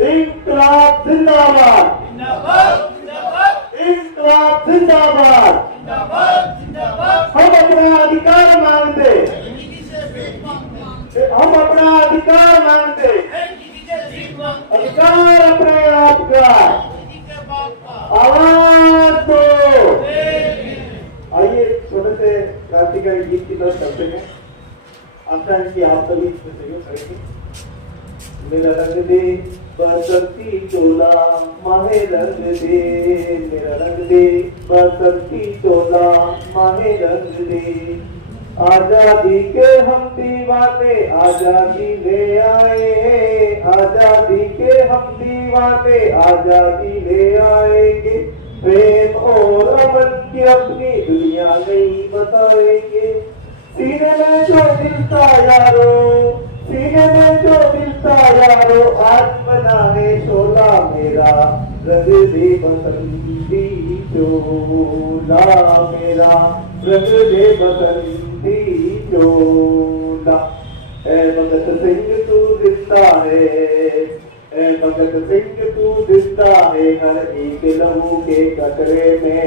इंकलाब जिंदाबाद, इंकलाब जिंदाबाद। हम अपना अधिकार मांगते, हम अपना अधिकार मांगते, अधिकार अपने आप का, आवाज दो। आइए छोटे से क्रांतिकारी गीत की तरफ चलते हैं। आशा है कि आप सभी इसमें सहयोग करेंगे। मेरा रंग दे बसंती चोला माहे रंग दे, मेरा रंग दे बसंती चोला माहे रंग दे। आजादी के हम दीवाने आजादी ले आए, आजादी के हम दीवाने आजादी ले आएंगे। प्रेम और अमन की अपनी दुनिया नहीं बताएंगे। सीने में जो दिलता यारो, सीने में जो दिलता यारो, आज बना है शोला मेरा रंग दे बसंती चोला, मेरा रंग दे बसंती चोला। ऐ भगत सिंह तू जिंदा है, ऐ भगत सिंह तू जिंदा है, हर एक लहू के कतरे में,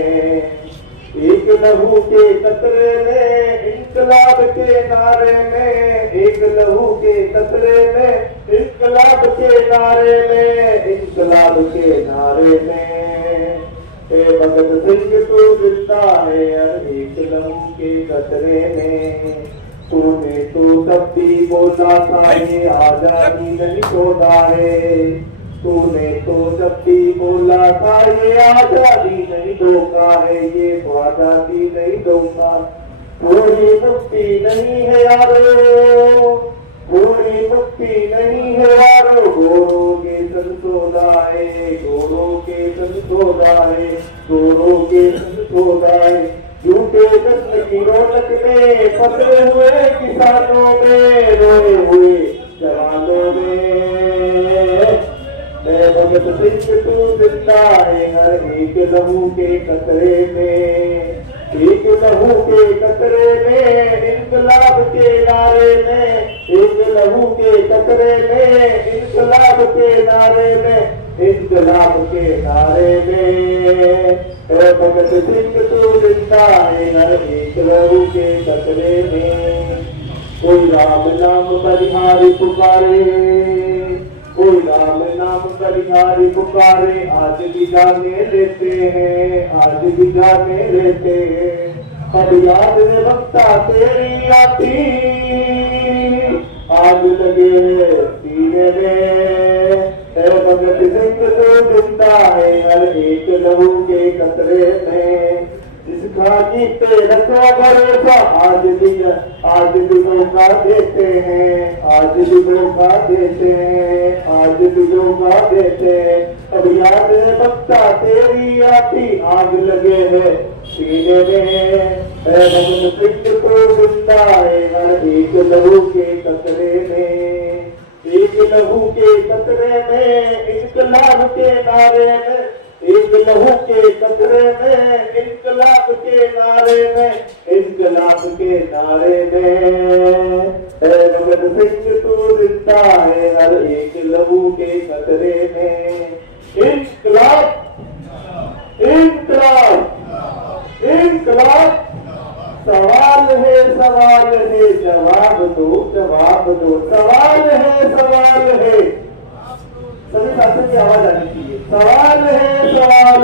एक लहू के कतरे में, इंकलाब के नारे में, एक लहू के कतरे में, इंकलाब के नारे में, इंकलाब के नारे में। ए भगत सिंह तू जिंदा है हर एक लहू के कतरे में। तूने तो तब भी बोला था ये आजादी नहीं छोड़ा है, तूने तो जब भी बोला था ये आजादी नहीं धोखा है, ये तो आजादी नहीं धोखा। कोई मुक्ति नहीं है यारो, कोई मुक्ति नहीं है यारो, गोरों के संसोदा है, गोरों के संसोदा है, गोरों के संसोदा है। झूठे जश्न की रौनक में फंसे हुए किसानों में, रोए हुए जवानों में। मैं भगत सिंह तू जिंदा है हर एक लहू के कतरे में, एक लहू के कतरे में, इंकलाब के नारे में, एक लहू के कतरे में, इंकलाब के नारे में, इंकलाब के नारे में। भगत सिंह तू जिंदा है हर एक लहू के कतरे में। कोई राम नाम बलिहारी पुकारे, कोई राम नाम बलिहारी पुकारे, आज भी गाने लेते हैं, आज भी गाने लेते हैं। अब याद में बख्ता तेरी आती, आग लगे सीने में। भगत सिंह तो जिंदा है हर एक लहू के कतरे में। जिसका जीते रखो भरोसा, आज भी मौका देते हैं, आज भी मौका देते हैं, आज भी मौका देते हैं। अब याद है बख्ता तेरी आती, आग लगे है सीने में। भगत सिंह तो जिंदा है हर एक लहू के कतरे में, एक लहू के कतरे में, इंकलाब के नारे में, एक लहू के कतरे में, इंकलाब के नारे में, इंकलाब के नारे में। भगत सिंह तू जिंदा है हर एक लहू के कतरे में। इंकलाब, इंकलाब, इंकलाब। सवाल है जवाब दो, जवाब दो। सवाल है सभी शासन की आवाज आनी चाहिए। सवाल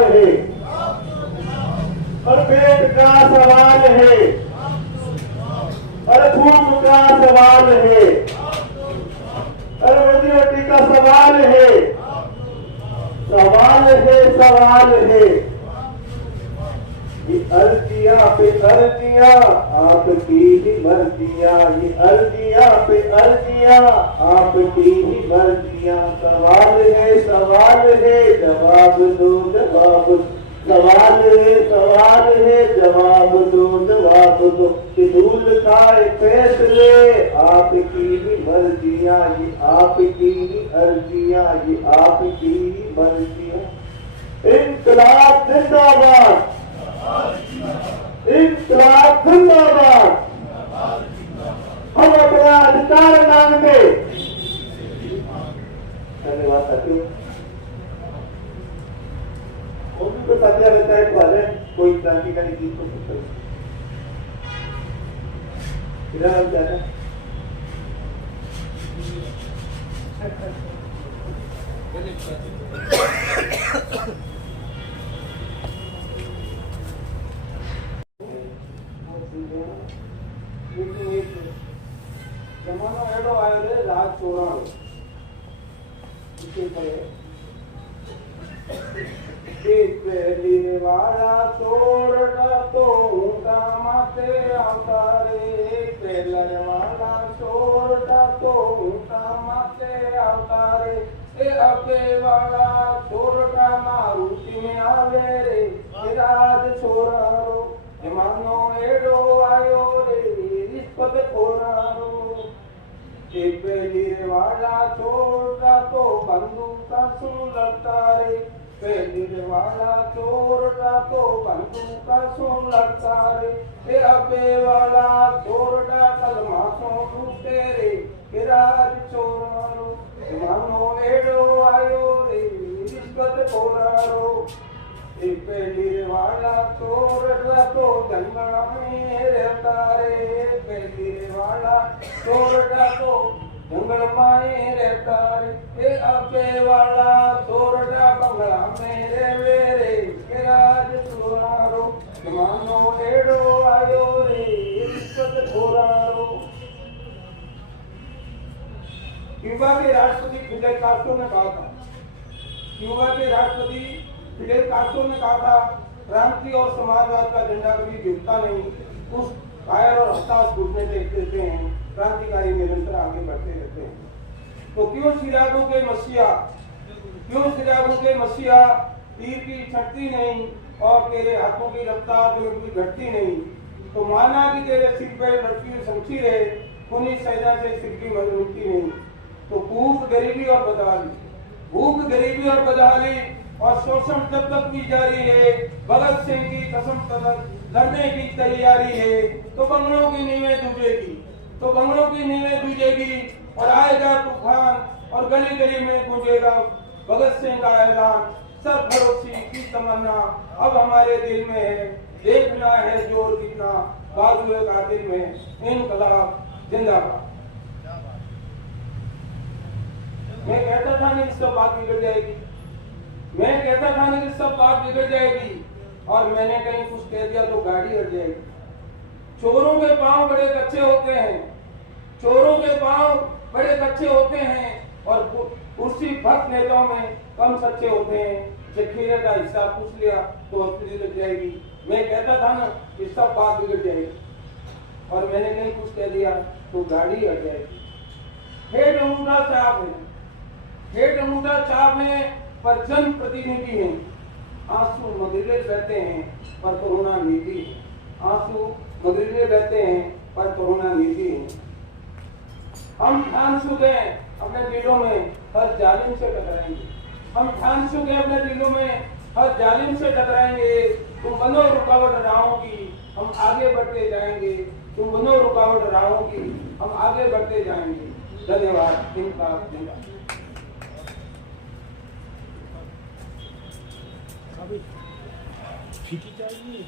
है और पेट का सवाल है और खून का सवाल है और रोजी रोटी का सवाल है, सवाल है। ये अर्जियां पे अर्जियां आपकी ही मर्जियां, ये अर्जियां पे अर्जियां आपकी ही मर्जियां। सवाल है जवाब दो, जवाब। सवाल है जवाब दो, जवाब दो। शिड्यूल खाए फैसले आपकी ही मर्जियां, ये आपकी ही अर्जियां, ये आपकी ही मर्जियां। इंकलाब जिंदाबाद, इंकलाब जिंदाबाद। हम अपना अधिकार मांगते, धन्यवाद साथियों। और भी कोई साथी रहता है तो आ जाए, कोई क्रांतिकारी गीत को सुनते हैं। इधर आप जाते हैं। जमानो एडो आयो रे राज चोराणो पहली वाला चोरड़ा तो ऊँटा माथे आता रे, पहले वाला चोरड़ा तो ऊँटा माथे आता रे, ए अबे वाला चोरड़ा मारुति में आवे रे, राज चोरारो जमानो एडो आयो रे रिश्वत खोरारो, पहली वाला चोरड़ा तो बंदूक सुन लगता रे, पहली वाला चोरड़ा तो बंदूक सुन लगता रे, ए अबे वाला चोरड़ा कलमा सो लूटे रे, राज चोरारो जमानो एडो आयो रे रिश्वत खोरारो, पहली वाला चोरड़ा तो जंगल में रहता रे, पहली वाला चोरड़ा तो जंगल में रहता रे, ए अबे वाला चोरड़ा बंगला में रहवे रे, राज चोरारो जमानो एडो आयो रे रिश्वत खोरारो। क्यूबा के राष्ट्रपति फिडेल कास्ट्रो ने कहा था, क्यूबा के राष्ट्रपति फिडेल कास्ट्रो ने कहा था, क्रांति और समाजवाद का झंडा कभी गिरता नहीं, उस कायर और हताश घुटने टेकते हैं, क्रांतिकारी निरंतर आगे बढ़ते रहते हैं। तो क्यों सिरागो के मसीहा तीर की छटती नहीं और तेरे हाथों की रफ्तार बिल्कुल घटती नहीं, तो माना कि तेरे सिर पर लटकी हुई शमशीर है, खूनी सैदा से सिर की मजबूती नहीं, तो भूख गरीबी और बदहाली और शोषण जब तक भी जारी है, भगत सिंह की कसम लड़ने की तैयारी है, तो बंगलों की नींवें दूजेगी और आएगा तूफान और गली गली में गूंजेगा भगत सिंह का ऐलान, सरफरोशी की तमन्ना अब हमारे दिल में है, देखना है जोर कितना बाजुए कातिल में, इनकलाब जिंदाबाद। मैं कहता था नहीं सब बात बिगड़ जाएगी, और मैंने कहीं कुछ कह दिया तो गाड़ी हट जाएगी। चोरों के पांव बड़े कच्चे होते हैं और कुर्सी भक्त नेताओं में कम सच्चे होते हैं। जखीरे का हिसाब पूछ लिया तो असली लग जाएगी। मैं कहता था ना कि सब बात बिगड़ जाएगी, और मैंने कहीं कुछ कह दिया तो गाड़ी हट जाएगी। हेड अंगूठा छाप में पर जन प्रतिनिधि हैं, आंसू मगरीले बहते हैं पर करुणा नीति है। हम ठान चुके अपने दिलों में हर जालिम से टकराएंगे, तुम बनो रुकावट राहों की, हम आगे बढ़ते जाएंगे। धन्यवाद। जिंदाबाद। फीकी चाहिए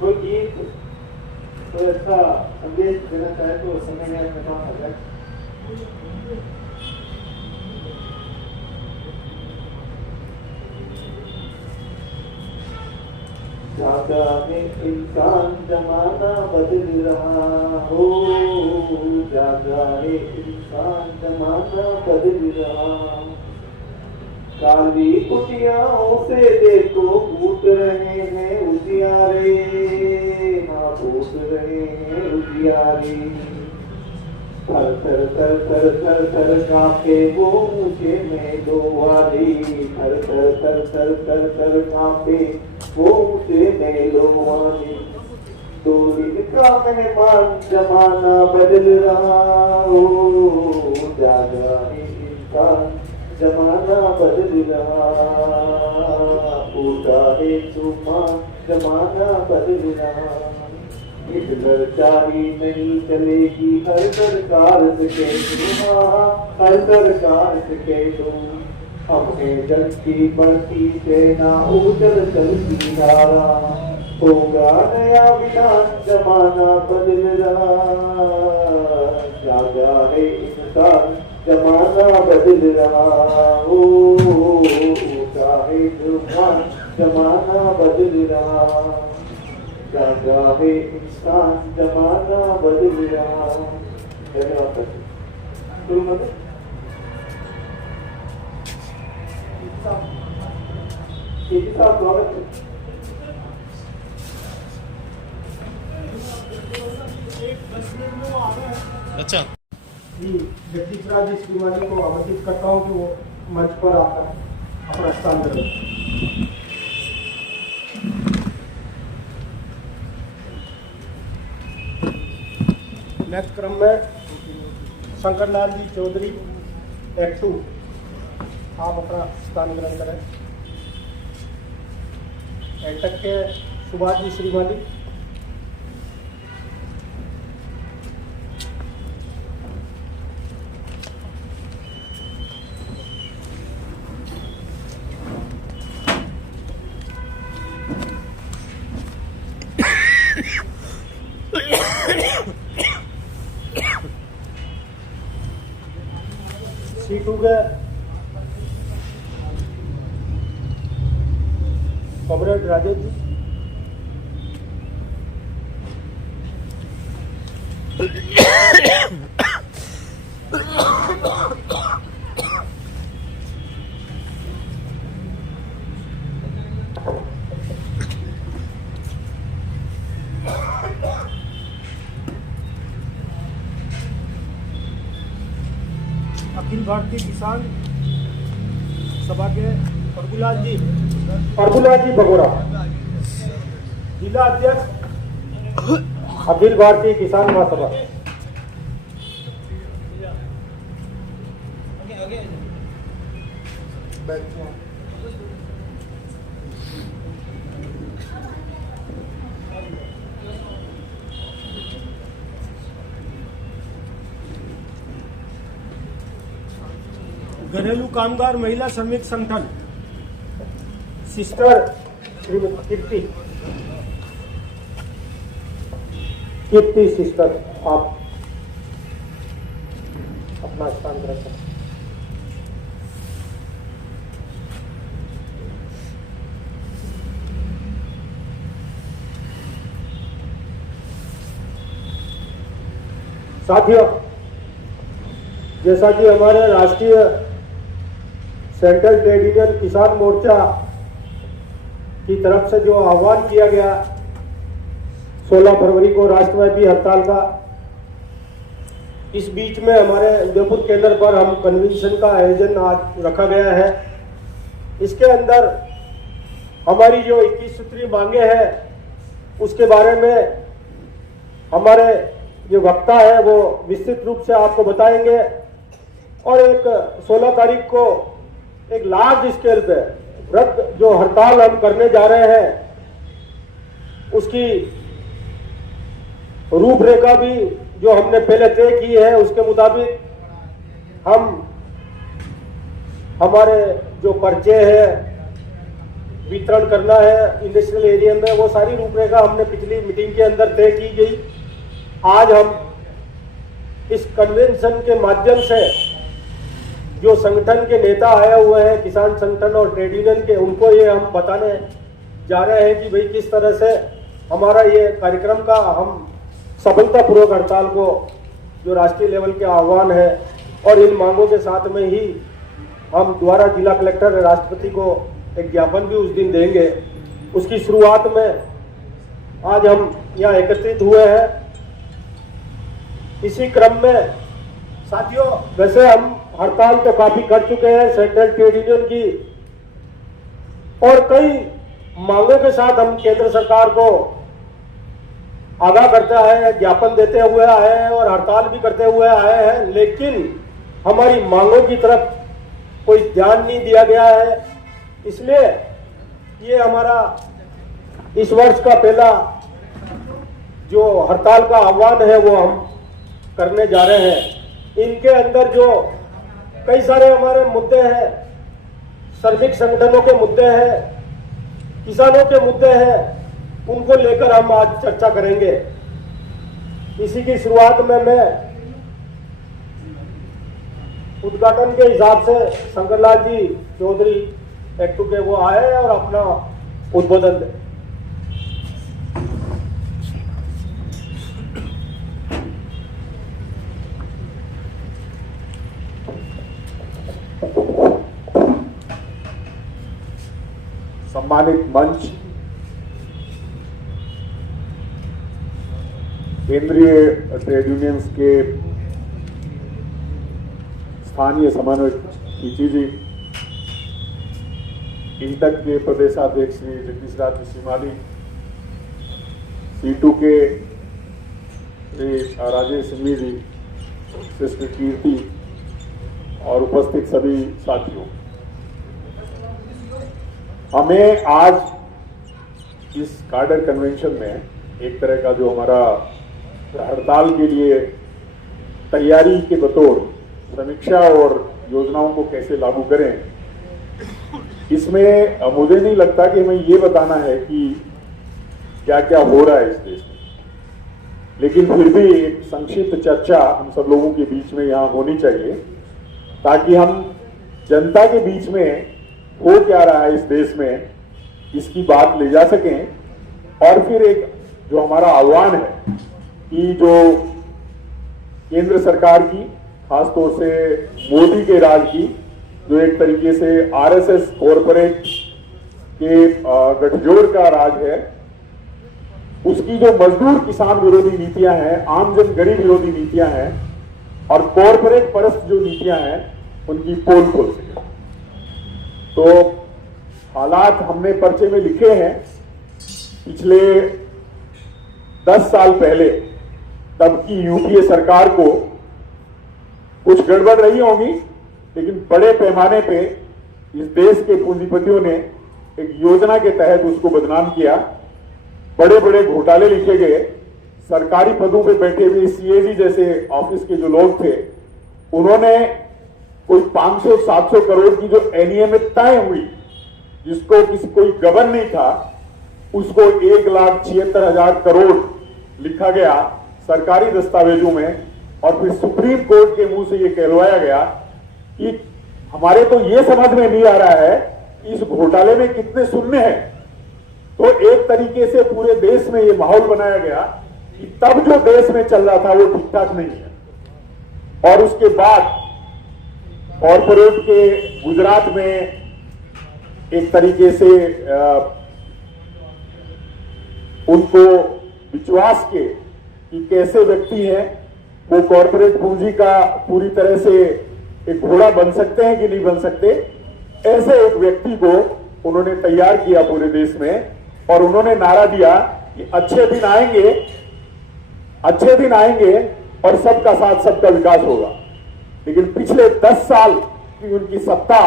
कोई गीत कोई अच्छा संदेश देना चाहे तो समय में अपने पास आ जाए। जाने इंसान जमाना बदल रहा हो, जाने इंसान जमाना बदल रहा। काली कुटियाओं से देखो फूट रहे हैं उजियारे, हाँ फूट रहे हैं उजियारे। थर थर थर थर थर थर कांपे वो ऊंचे में दो वाली, थर थर थर थर थर थर कांपे वो ऊंचे में दो वाली। दो दिन का मेहमान जमाना बदल रहा हो, जागा इंसान जमाना बदल रहा। उठा है तूफान जमाना बदल रहा। हिटलर चाही नहीं चलेगी हर सरकार से कह दो, हर सरकार से कह दो। हमें जग की बढ़ती सेना उजल चलती धारा। होगा नया विधान जमाना बदल रहा। जागा है इंसान जमाना बदल रहा। ओ चाहे तूफान जमाना बदल रहा। जागा है इंसान जमाना बदल रहा। धन्यवाद। शुरू करो। स्वागत है। अच्छा जी, जगदीश राज श्रीमानी को आमंत्रित करता हूँ कि वो मंच पर आकर अपना स्थान करें। नेक्स्ट क्रम में शंकरलाल जी चौधरी एक्ट 2, आप अपना स्थान ग्रहण करें। एटक के सुभाष जी श्रीमाली, C2 के कॉमरेड राजेश जी, अखिल भारतीय किसान सभा के प्रभुलाल जी भगोड़ा, जिला अध्यक्ष अखिल भारतीय किसान महासभा। घरेलू कामगार महिला श्रमिक संगठन सिस्टर श्रीमती कीर्ति सिस्टर, आप अपना स्थान ग्रहण करें। साथियों, जैसा कि हमारे राष्ट्रीय सेंट्रल ट्रेड यूनियन किसान मोर्चा की तरफ से जो आह्वान किया गया 16 फरवरी को राष्ट्रव्यापी हड़ताल का, इस बीच में हमारे उदयपुर केंद्र पर हम कन्वेंशन का आयोजन आज रखा गया है। इसके अंदर हमारी जो 21 सूत्री मांगे हैं उसके बारे में हमारे जो वक्ता है वो विस्तृत रूप से आपको बताएंगे। और एक 16 तारीख को एक लार्ज स्केल पे वृहद जो हड़ताल हम करने जा रहे हैं उसकी रूपरेखा भी जो हमने पहले तय की है उसके मुताबिक हम हमारे जो पर्चे है वितरण करना है इंडस्ट्रियल एरिया में, वो सारी रूपरेखा हमने पिछली मीटिंग के अंदर तय की गई। आज हम इस कन्वेंशन के माध्यम से जो संगठन के नेता आए हुए हैं, किसान संगठन और ट्रेड यूनियन के, उनको ये हम बताने जा रहे हैं कि भाई किस तरह से हमारा ये कार्यक्रम का हम सफलतापूर्वक हड़ताल को जो राष्ट्रीय लेवल के आह्वान है और इन मांगों के साथ में ही हम द्वारा जिला कलेक्टर राष्ट्रपति को एक ज्ञापन भी उस दिन देंगे। उसकी शुरुआत में आज हम यहाँ एकत्रित हुए हैं। इसी क्रम में साथियों, वैसे हम हड़ताल तो काफी कर चुके हैं सेंट्रल ट्रेड यूनियन की, और कई मांगों के साथ हम केंद्र सरकार को आगाह करते आए हैं, ज्ञापन देते हुए आए हैं और हड़ताल भी करते हुए आए हैं, लेकिन हमारी मांगों की तरफ कोई ध्यान नहीं दिया गया है। इसलिए ये हमारा इस वर्ष का पहला जो हड़ताल का आह्वान है वो हम करने जा रहे हैं। इनके अंदर जो कई सारे हमारे मुद्दे हैं, श्रमिक संगठनों के मुद्दे हैं, किसानों के मुद्दे हैं, उनको लेकर हम आज चर्चा करेंगे। इसी की शुरुआत में मैं उद्घाटन के हिसाब से शंकरलाल जी चौधरी एक्टू के वो आए और अपना उद्बोधन दें। सम्मानित मंच, केंद्रीय ट्रेड यूनियंस के स्थानीय समन्वयक पीची जी, इंटक के प्रदेशाध्यक्ष श्री जगदीश राज श्रीमाली, C2 के श्री राजेश सिंघवी जी, सिस्टर कीर्ति और उपस्थित सभी साथियों, हमें आज इस कार्डर कन्वेंशन में एक तरह का जो हमारा हड़ताल के लिए तैयारी के बतौर समीक्षा और योजनाओं को कैसे लागू करें, इसमें मुझे नहीं लगता कि हमें ये बताना है कि क्या क्या हो रहा है इस देश में, लेकिन फिर भी एक संक्षिप्त चर्चा हम सब लोगों के बीच में यहाँ होनी चाहिए ताकि हम जनता के बीच में हो क्या रहा है इस देश में इसकी बात ले जा सकें। और फिर एक जो हमारा आह्वान है कि जो केंद्र सरकार की, खासतौर से मोदी के राज की, जो एक तरीके से आरएसएस कॉरपोरेट के गठजोड़ का राज है, उसकी जो मजदूर किसान विरोधी नीतियां हैं, आमजन गरीब विरोधी नीतियां हैं और कॉरपोरेट परस्त जो नीतियां हैं, उनकी पोल खोल सके। तो हालात हमने पर्चे में लिखे हैं। पिछले 10 साल पहले तब की यूपीए सरकार को कुछ गड़बड़ रही होगी, लेकिन बड़े पैमाने पे इस देश के पूंजीपतियों ने एक योजना के तहत उसको बदनाम किया। बड़े बड़े घोटाले लिखे गए। सरकारी पदों पे बैठे हुए सीएजी जैसे ऑफिस के जो लोग थे, उन्होंने कोई 500-700 करोड़ की जो अनियमितताएं हुई, जिसको किसी कोई गबन नहीं था, उसको 1,76,000 करोड़ लिखा गया सरकारी दस्तावेजों में। और फिर सुप्रीम कोर्ट के मुंह से यह कहलवाया गया कि हमारे तो यह समझ में नहीं आ रहा है कि इस घोटाले में कितने शून्य हैं। तो एक तरीके से पूरे देश में यह माहौल बनाया गया कि तब जो देश में चल रहा था वो ठीक ठाक नहीं है। और उसके बाद कॉर्पोरेट के गुजरात में एक तरीके से उनको विश्वास के कि कैसे व्यक्ति हैं वो कॉर्पोरेट पूंजी का पूरी तरह से एक घोड़ा बन सकते हैं कि नहीं बन सकते, ऐसे एक व्यक्ति को उन्होंने तैयार किया पूरे देश में। और उन्होंने नारा दिया कि अच्छे दिन आएंगे, अच्छे दिन आएंगे और सबका साथ सबका विकास होगा। लेकिन पिछले 10 साल की उनकी सत्ता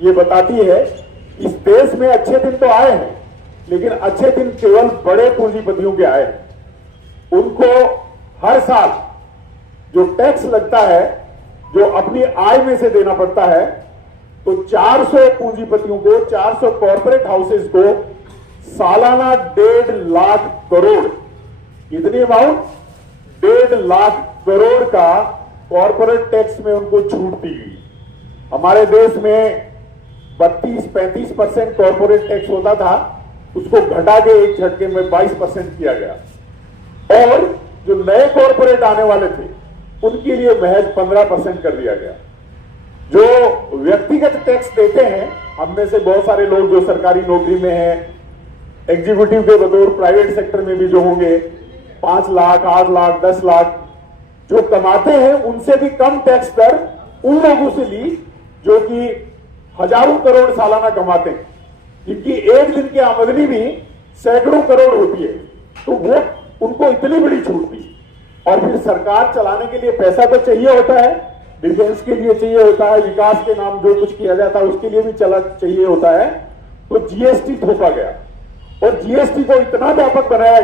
ये बताती है इस देश में अच्छे दिन तो आए हैं, लेकिन अच्छे दिन केवल बड़े पूंजीपतियों के आए हैं। उनको हर साल जो टैक्स लगता है, जो अपनी आय में से देना पड़ता है, तो 400 पूंजीपतियों को, 400 कॉर्पोरेट हाउसेस को सालाना 1.5 लाख करोड़, कितनी अमाउंट, 1.5 लाख करोड़ का कॉर्पोरेट टैक्स में उनको छूट दी गई। हमारे देश में 32-35% कॉर्पोरेट टैक्स होता था, उसको घटा के एक झटके में 22% किया गया। और जो नए कॉर्पोरेट आने वाले थे उनके लिए महज 15% कर दिया गया। जो व्यक्तिगत टैक्स देते हैं, हम में से बहुत सारे लोग जो सरकारी नौकरी में हैं, एग्जीक्यूटिव के बतौर प्राइवेट सेक्टर में भी जो होंगे, 5 लाख, 8 लाख, 10 लाख जो कमाते हैं, उनसे भी कम टैक्स दर उन लोगों से ली जो कि हजारों करोड़ सालाना कमाते हैं, जिनकी एक दिन की आमदनी भी सैकड़ों करोड़ होती है। तो वो उनको इतनी बड़ी छूट दी। और फिर सरकार चलाने के लिए पैसा तो चाहिए होता है, डिफेंस के लिए चाहिए होता है, विकास के नाम जो कुछ किया जाता है उसके लिए भी चाहिए होता है। तो जीएसटी थोपा गया और जीएसटी को इतना व्यापक बनाया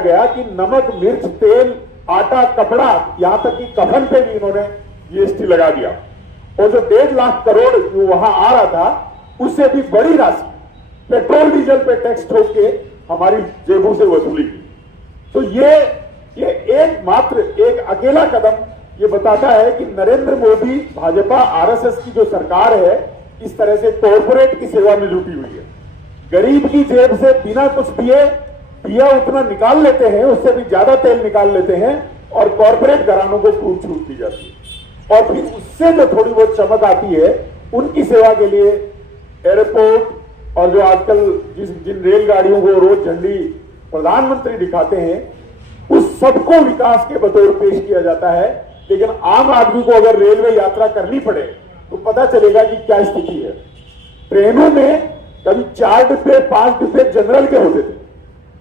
गया कि नमक, मिर्च, तेल, आटा, कपड़ा, यहां तक कि कफन पे भी इन्होंने जीएसटी लगा दिया। और जो 1.5 लाख करोड़ जो वहां आ रहा था, उससे भी बड़ी राशि पेट्रोल डीजल पे टैक्स ठोक के हमारी जेबों से वसूली की। तो ये एक अकेला कदम ये बताता है कि नरेंद्र मोदी, भाजपा, आरएसएस की जो सरकार है, इस तरह से कॉर्पोरेट की सेवा में जुटी हुई है। गरीब की जेब से बिना कुछ दिया उतना निकाल लेते हैं, उससे भी ज्यादा तेल निकाल लेते हैं, और कॉर्पोरेट घरानों को खूब छूट दी जाती है। और फिर उससे जो थोड़ी बहुत चमक आती है, उनकी सेवा के लिए एयरपोर्ट और जो आजकल जिन रेलगाड़ियों को रोज झंडी प्रधानमंत्री दिखाते हैं, उस सबको विकास के बतौर पेश किया जाता है। लेकिन आम आदमी को अगर रेलवे यात्रा करनी पड़े तो पता चलेगा कि क्या स्थिति है। ट्रेनों में कभी 4 डिब्बे 5 डिब्बे जनरल के होते थे।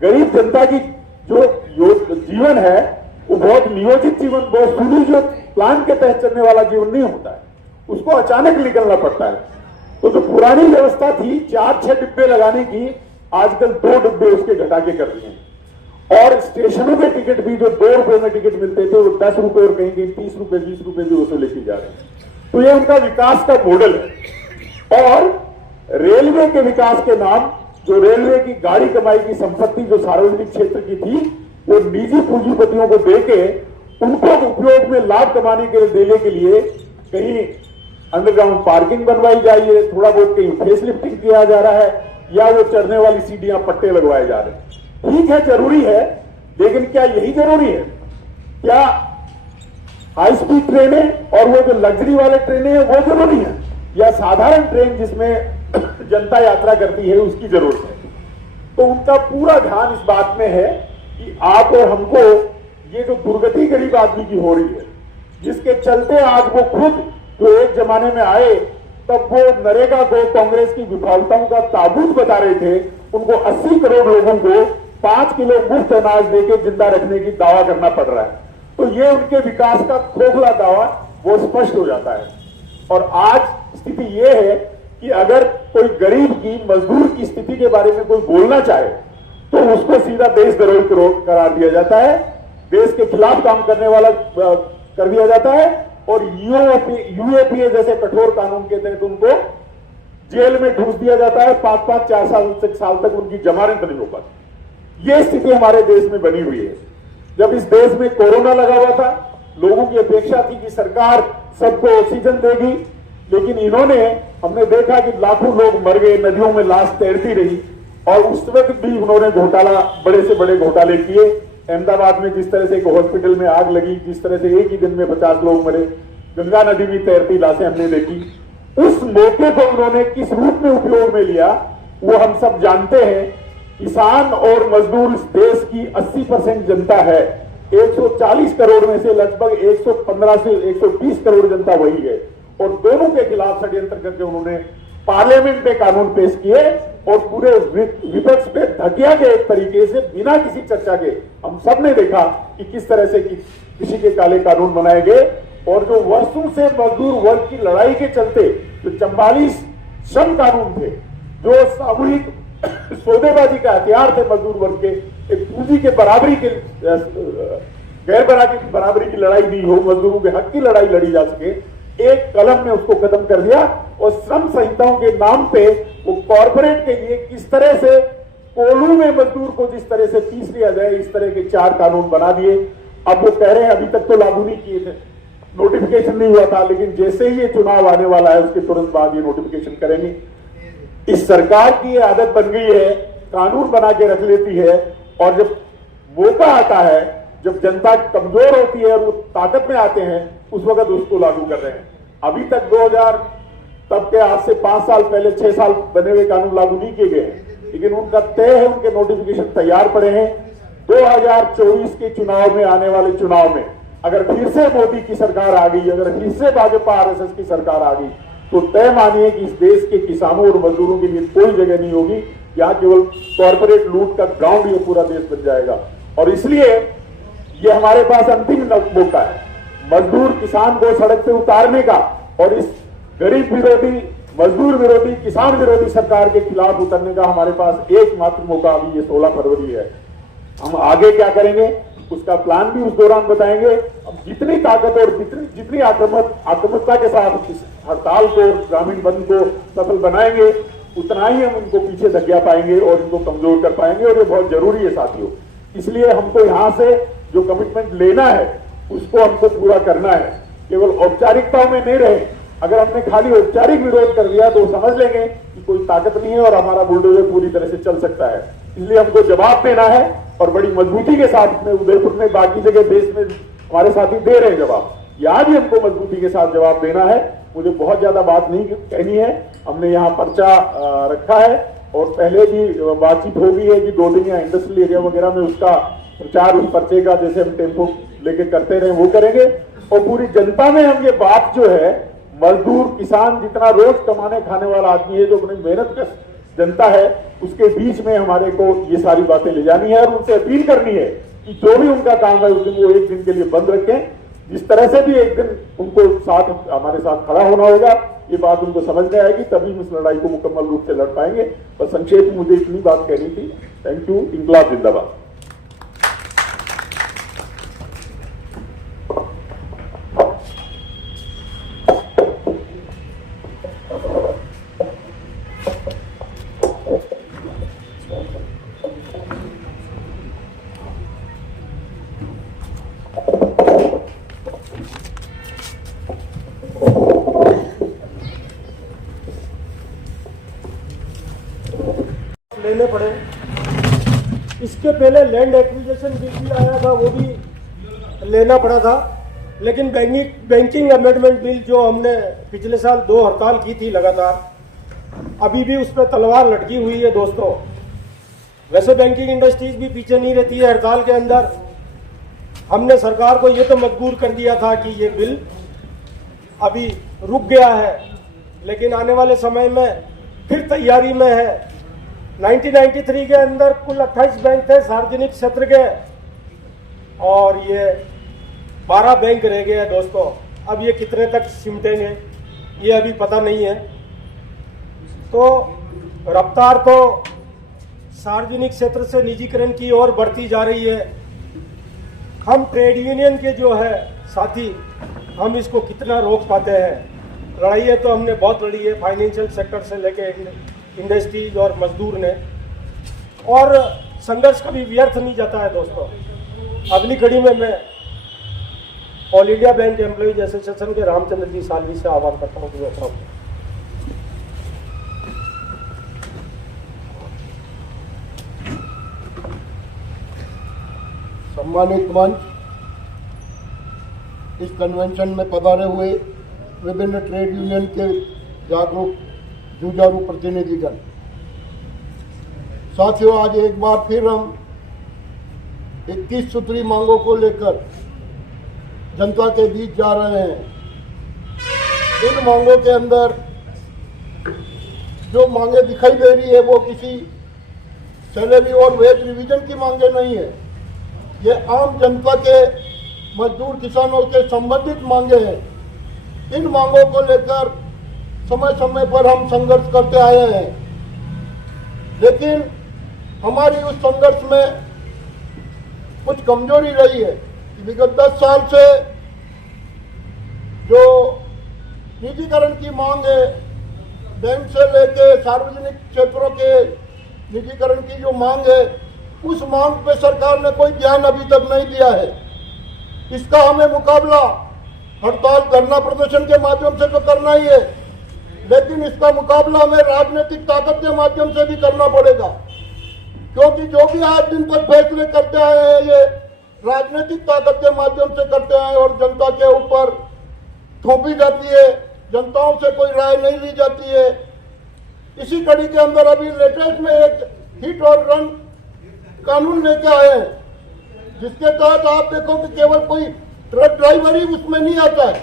गरीब जनता की जो जीवन है वो बहुत नियोजित जीवन, बहुत सुनियोजित प्लान के तहत चलने वाला जीवन नहीं होता है, उसको अचानक निकलना पड़ता है। तो जो पुरानी व्यवस्था थी 4-6 डिब्बे लगाने की, आजकल 2 डिब्बे उसके घटा के कर दिए हैं। और स्टेशनों के टिकट भी जो 2 रुपए में टिकट मिलते थे, वो 10 रुपए और कहीं कहीं 30 रुपए 20 रुपए भी वसूले की जा रहे हैं। तो ये उनका विकास का मॉडल है। और रेलवे के विकास के नाम, जो रेलवे की गाड़ी कमाई की संपत्ति जो सार्वजनिक क्षेत्र की थी, वो निजी पूंजीपतियों को देके उनको उपयोग में लाभ कमाने के लिए देने के लिए कहीं अंडरग्राउंड पार्किंग बनवाई जा रही है, थोड़ा बहुत कहीं फेस लिफ्टिंग किया जा रहा है, या वो चढ़ने वाली सीढ़ियां पट्टे लगवाए जा रहे हैं। ठीक है, जरूरी है, लेकिन क्या यही जरूरी है? क्या हाई स्पीड ट्रेनें और वो जो लग्जरी वाले ट्रेनें हैं वो जरूरी है, या साधारण ट्रेन जिसमें जनता यात्रा करती है उसकी जरूरत है? तो उनका पूरा ध्यान इस बात में है कि आप और हमको ये जो दुर्गति गरीब आदमी की हो रही है, जिसके चलते आज वो खुद जो एक जमाने में आए तब वो नरेगा को कांग्रेस की विफलताओं का ताबूत बता रहे थे, उनको 80 करोड़ लोगों को 5 किलो मुफ्त अनाज देके जिंदा रखने की दावा करना पड़ रहा है। तो ये उनके विकास का खोखला दावा वो स्पष्ट हो जाता है। और आज स्थिति ये है कि अगर कोई गरीब की, मजदूर की स्थिति के बारे में कोई बोलना चाहे तो उसको सीधा देशद्रोही करार दिया जाता है, देश के खिलाफ काम करने वाला कर दिया जाता है, और यूएपीए जैसे कठोर कानून के तहत उनको जेल में ठूस दिया जाता है। 5-5, 4 साल तक उनकी जमानत नहीं हो पाती। ये स्थिति हमारे देश में बनी हुई है। जब इस देश में कोरोना लगा हुआ था, लोगों की अपेक्षा थी कि सरकार सबको ऑक्सीजन देगी, लेकिन हमने देखा कि लाखों लोग मर गए, नदियों में लाश तैरती रही, और उस वक्त भी उन्होंने बड़े से बड़े घोटाले किए। अहमदाबाद में जिस तरह से एक हॉस्पिटल में आग लगी, जिस तरह से एक ही दिन में 50 लोग मरे, गंगा नदी में तैरती लाशें हमने देखी। उस मौके को उन्होंने किस रूप में उपयोग में लिया वो हम सब जानते हैं। किसान और मजदूर इस देश की 80% जनता है। 140 करोड़ में से लगभग 115 से 120 करोड़ जनता वही है, और दोनों के खिलाफ षड्यंत्र करके उन्होंने पार्लियामेंट में कानून पेश किए, और पूरे विपक्ष पे धकिया के एक तरीके से बिना किसी चर्चा के हम सब ने देखा कि किस तरह से किसी के काले कानून बनाए गए। और जो वर्षों से मजदूर वर्ग की लड़ाई के चलते जो 44 श्रम कानून थे, जो सामूहिक सौदेबाजी का हथियार थे मजदूर वर्ग के, एक पूंजी के बराबरी के गैर बराबरी की लड़ाई नहीं हो, मजदूरों के हक की लड़ाई लड़ी जा सके, एक कलम में उसको खत्म कर दिया। और श्रम संहिताओं के नाम पे वो कॉर्पोरेट के लिए किस तरह से कोल्हू में मजदूर को जिस तरह से पीस लिया जाए, इस तरह के 4 कानून बना दिए। अब वो कह रहे हैं अभी तक तो लागू नहीं किए थे, नोटिफिकेशन नहीं हुआ था, लेकिन जैसे ही ये चुनाव आने वाला है उसके तुरंत बाद ये नोटिफिकेशन करेंगे। इस सरकार की ये आदत बन गई है, कानून बना के रख लेती है, और जब मौका आता है, जब जनता कमजोर होती है और वो ताकत में आते हैं, उस वक्त उसको लागू कर रहे हैं। अभी तक 2000 तब के आज से 5 साल पहले 6 साल बने हुए कानून लागू नहीं किए गए हैं, लेकिन उनका तय है, उनके नोटिफिकेशन तैयार पड़े हैं। 2024 के चुनाव में, आने वाले चुनाव में अगर फिर से मोदी की सरकार आ गई, अगर फिर से भाजपा आरएसएस की सरकार आ गई, तो तय मानिए कि इस देश के किसानों और मजदूरों के लिए कोई जगह नहीं होगी। यहाँ केवल कॉर्पोरेट लूट का ग्राउंड ये पूरा देश बन जाएगा। और इसलिए ये हमारे पास अंतिम मौका है मजदूर किसान को सड़क से उतारने का, और इस गरीब विरोधी मजदूर विरोधी, किसान विरोधी सरकार के खिलाफ उतरने का हमारे पास एकमात्र मौका अभी ये 16 फरवरी है। हम आगे क्या करेंगे उसका प्लान भी उस दौरान बताएंगे। अब जितनी ताकत और जितनी आक्रामकता के साथ इस हड़ताल को, ग्रामीण बंद को सफल बनाएंगे, उतना ही हम इनको पीछे धकेल पाएंगे और इनको कमजोर कर पाएंगे, और ये बहुत जरूरी है साथियों। इसलिए हमको यहाँ से जो कमिटमेंट लेना है उसको हमको पूरा करना है, केवल औपचारिकताओं में नहीं रहे। अगर हमने खाली औपचारिक विरोध कर दिया तो समझ लेंगे कि कोई ताकत नहीं है और हमारा बुलडोजर पूरी तरह से चल सकता है। इसलिए हमको जवाब देना है और बड़ी मजबूती के साथ में उदयपुर में, बाकी जगह देश में हमारे साथी दे रहे हैं जवाब, यहाँ भी हमको मजबूती के साथ जवाब देना है। मुझे बहुत ज्यादा बात नहीं कहनी है, हमने यहाँ पर्चा रखा है और पहले भी बातचीत हो गई है कि 2 दिन या इंडस्ट्रियल एरिया वगैरह में उसका प्रचार, उस पर्चे का जैसे हम टेम्पो लेके करते रहे वो करेंगे। और पूरी जनता में हम ये बात जो है, मजदूर किसान जितना रोज कमाने खाने वाला आदमी है, जो अपनी मेहनत का जनता है, उसके बीच में हमारे को ये सारी बातें ले जानी है और उनसे अपील करनी है कि जो भी उनका काम है उस दिन वो एक दिन के लिए बंद रखें। जिस तरह से भी एक दिन उनको साथ, हमारे साथ खड़ा होना होगा, ये बात उनको समझ में आएगी, तभी हम इस लड़ाई को मुकम्मल रूप से लड़ पाएंगे। बस संक्षेप में मुझे इतनी बात कहनी थी। Thank you. इंकलाब जिंदाबाद। लेने पड़े। इसके पहले लैंड एक्विजिशन बिल भी आया था, वो भी लेना पड़ा था। लेकिन बैंकिंग अमेंडमेंट बिल जो हमने पिछले साल 2 हड़ताल की थी लगातार, अभी भी उस पर तलवार लटकी हुई है दोस्तों। वैसे बैंकिंग इंडस्ट्रीज भी पीछे नहीं रहती है हड़ताल के अंदर। हमने सरकार को ये तो मजबूर कर दिया था कि ये बिल अभी रुक गया है, लेकिन आने वाले समय में फिर तैयारी में है। 1993 के अंदर कुल 28 बैंक थे सार्वजनिक क्षेत्र के, और ये 12 बैंक रह गए हैं दोस्तों। अब ये कितने तक सिमटेंगे ये अभी पता नहीं है। तो रफ्तार तो सार्वजनिक क्षेत्र से निजीकरण की ओर बढ़ती जा रही है। हम ट्रेड यूनियन के जो है साथी, हम इसको कितना रोक पाते हैं। लड़ाई तो हमने बहुत लड़ी है, फाइनेंशियल सेक्टर से लेके इंडस्ट्रीज और मजदूर ने, और संघर्ष कभी व्यर्थ नहीं जाता है दोस्तों। अगली कड़ी में मैं all India bank employees association के रामचंद्र जी सालवी से आह्वान करता हूँ कि सम्मानित मंच, इस कन्वेंशन में पधारे हुए विभिन्न ट्रेड यूनियन के जागरूक जुझारू प्रतिनिधिगण, साथियों, आज एक बार फिर हम 21 सूत्री मांगों को लेकर जनता के बीच जा रहे हैं। इन मांगों के अंदर जो मांगे दिखाई दे रही है वो किसी सैलरी और वेज रिवीजन की मांगे नहीं है। ये आम जनता के, मजदूर किसानों के संबंधित मांगे हैं। इन मांगों को लेकर समय समय पर हम संघर्ष करते आए हैं, लेकिन हमारी उस संघर्ष में कुछ कमजोरी रही है। विगत 10 साल से जो निजीकरण की मांग है, बैंक से लेके सार्वजनिक क्षेत्रों के निजीकरण की जो मांग है, उस मांग पे सरकार ने कोई ध्यान अभी तक नहीं दिया है। इसका हमें मुकाबला हड़ताल, धरना प्रदर्शन के माध्यम से तो करना ही है, लेकिन इसका मुकाबला हमें राजनीतिक ताकत के माध्यम से भी करना पड़ेगा, क्योंकि जो भी आज दिन तक फैसले करते आए हैं ये राजनीतिक ताकत के माध्यम से करते आए और जनता के ऊपर थोपी जाती है, जनताओं से कोई राय नहीं ली जाती है। इसी कड़ी के अंदर अभी लेटेस्ट में एक हिट और रन कानून लेके आए हैं, जिसके तहत आप देखो कि केवल कोई ट्रक ड्राइवर ही उसमें नहीं आता है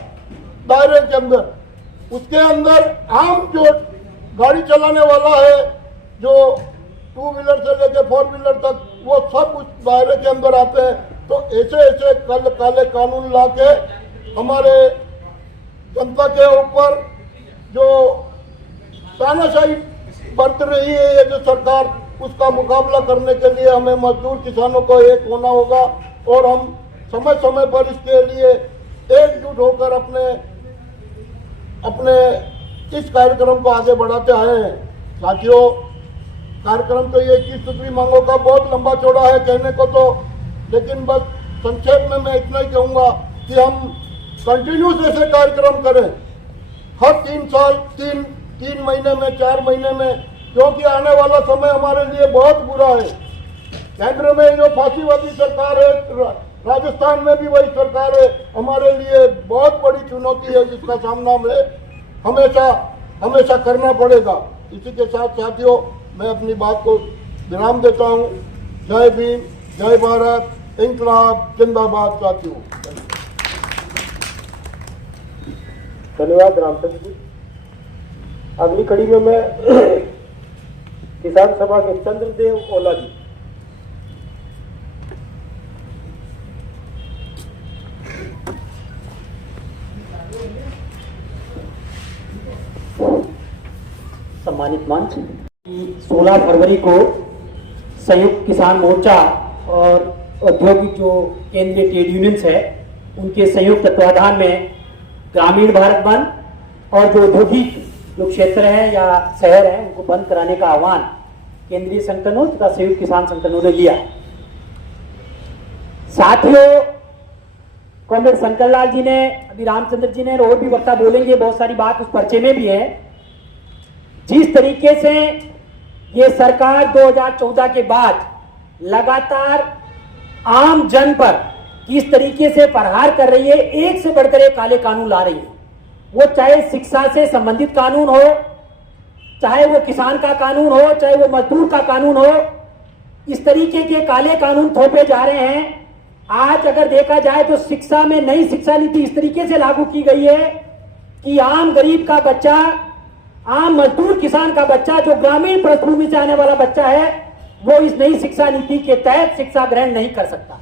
दायरे के अंदर। उसके अंदर आम जो गाड़ी चलाने वाला है, जो 2 व्हीलर से लेकर 4 व्हीलर तक, वो सब उस दायरे के अंदर आते हैं। तो ऐसे ऐसे काले कानून ला के हमारे जनता के ऊपर जो तानाशाही बरत रही है ये जो सरकार, उसका मुकाबला करने के लिए हमें मजदूर किसानों को एक होना होगा और हम समय समय पर इसके लिए एकजुट होकर अपने इस कार्यक्रम को आगे बढ़ाते आए हैं। साथियों, कार्यक्रम तो ये 21 सूत्री मांगों का बहुत लंबा चौड़ा है कहने को तो, लेकिन बस संक्षेप में मैं इतना ही कहूँगा कि हम कंटिन्यूस ऐसे कार्यक्रम करें हर 3 साल, 3 महीने में, 4 महीने में, क्योंकि आने वाला समय हमारे लिए बहुत बुरा है। केंद्र में जो फांसीवादी सरकार है, राजस्थान में भी वही सरकार है, हमारे लिए बहुत बड़ी चुनौती है जिसका सामना हमें हमेशा करना पड़ेगा। इसी के साथ साथियों, मैं अपनी बात को विराम देता हूँ। जय भीम, जय भारत, इंकलाब जिंदाबाद। साथियों, धन्यवाद रामचंद्र जी। अगली कड़ी में मैं किसान सभा के चंद्रदेव ओला जी। सम्मानित मंच, 16 फरवरी को संयुक्त किसान मोर्चा और औद्योगिक जो केंद्रीय ट्रेड यूनियंस है उनके संयुक्त तत्वाधान में ग्रामीण भारत बंद और जो औद्योगिक जो क्षेत्र है या शहर है उनको बंद कराने का आह्वान केंद्रीय संगठनों तथा संयुक्त किसान संगठनों ने लिया। साथियों, कॉमरेड शंकर लाल जी ने, अभी रामचंद्र जी ने और भी वक्ता बोलेंगे, बहुत सारी बात उस पर्चे में भी है। जिस तरीके से ये सरकार 2014 के बाद लगातार आम जन पर किस तरीके से प्रहार कर रही है, एक से बढ़कर एक काले कानून ला रही है, वो चाहे शिक्षा से संबंधित कानून हो, चाहे वो किसान का कानून हो, चाहे वो मजदूर का कानून हो, इस तरीके के काले कानून थोपे जा रहे हैं। आज अगर देखा जाए तो शिक्षा में नई शिक्षा नीति इस तरीके से लागू की गई है कि आम गरीब का बच्चा, आम मजदूर किसान का बच्चा, जो ग्रामीण पृष्ठभूमि से आने वाला बच्चा है, वो इस नई शिक्षा नीति के तहत शिक्षा ग्रहण नहीं कर सकता।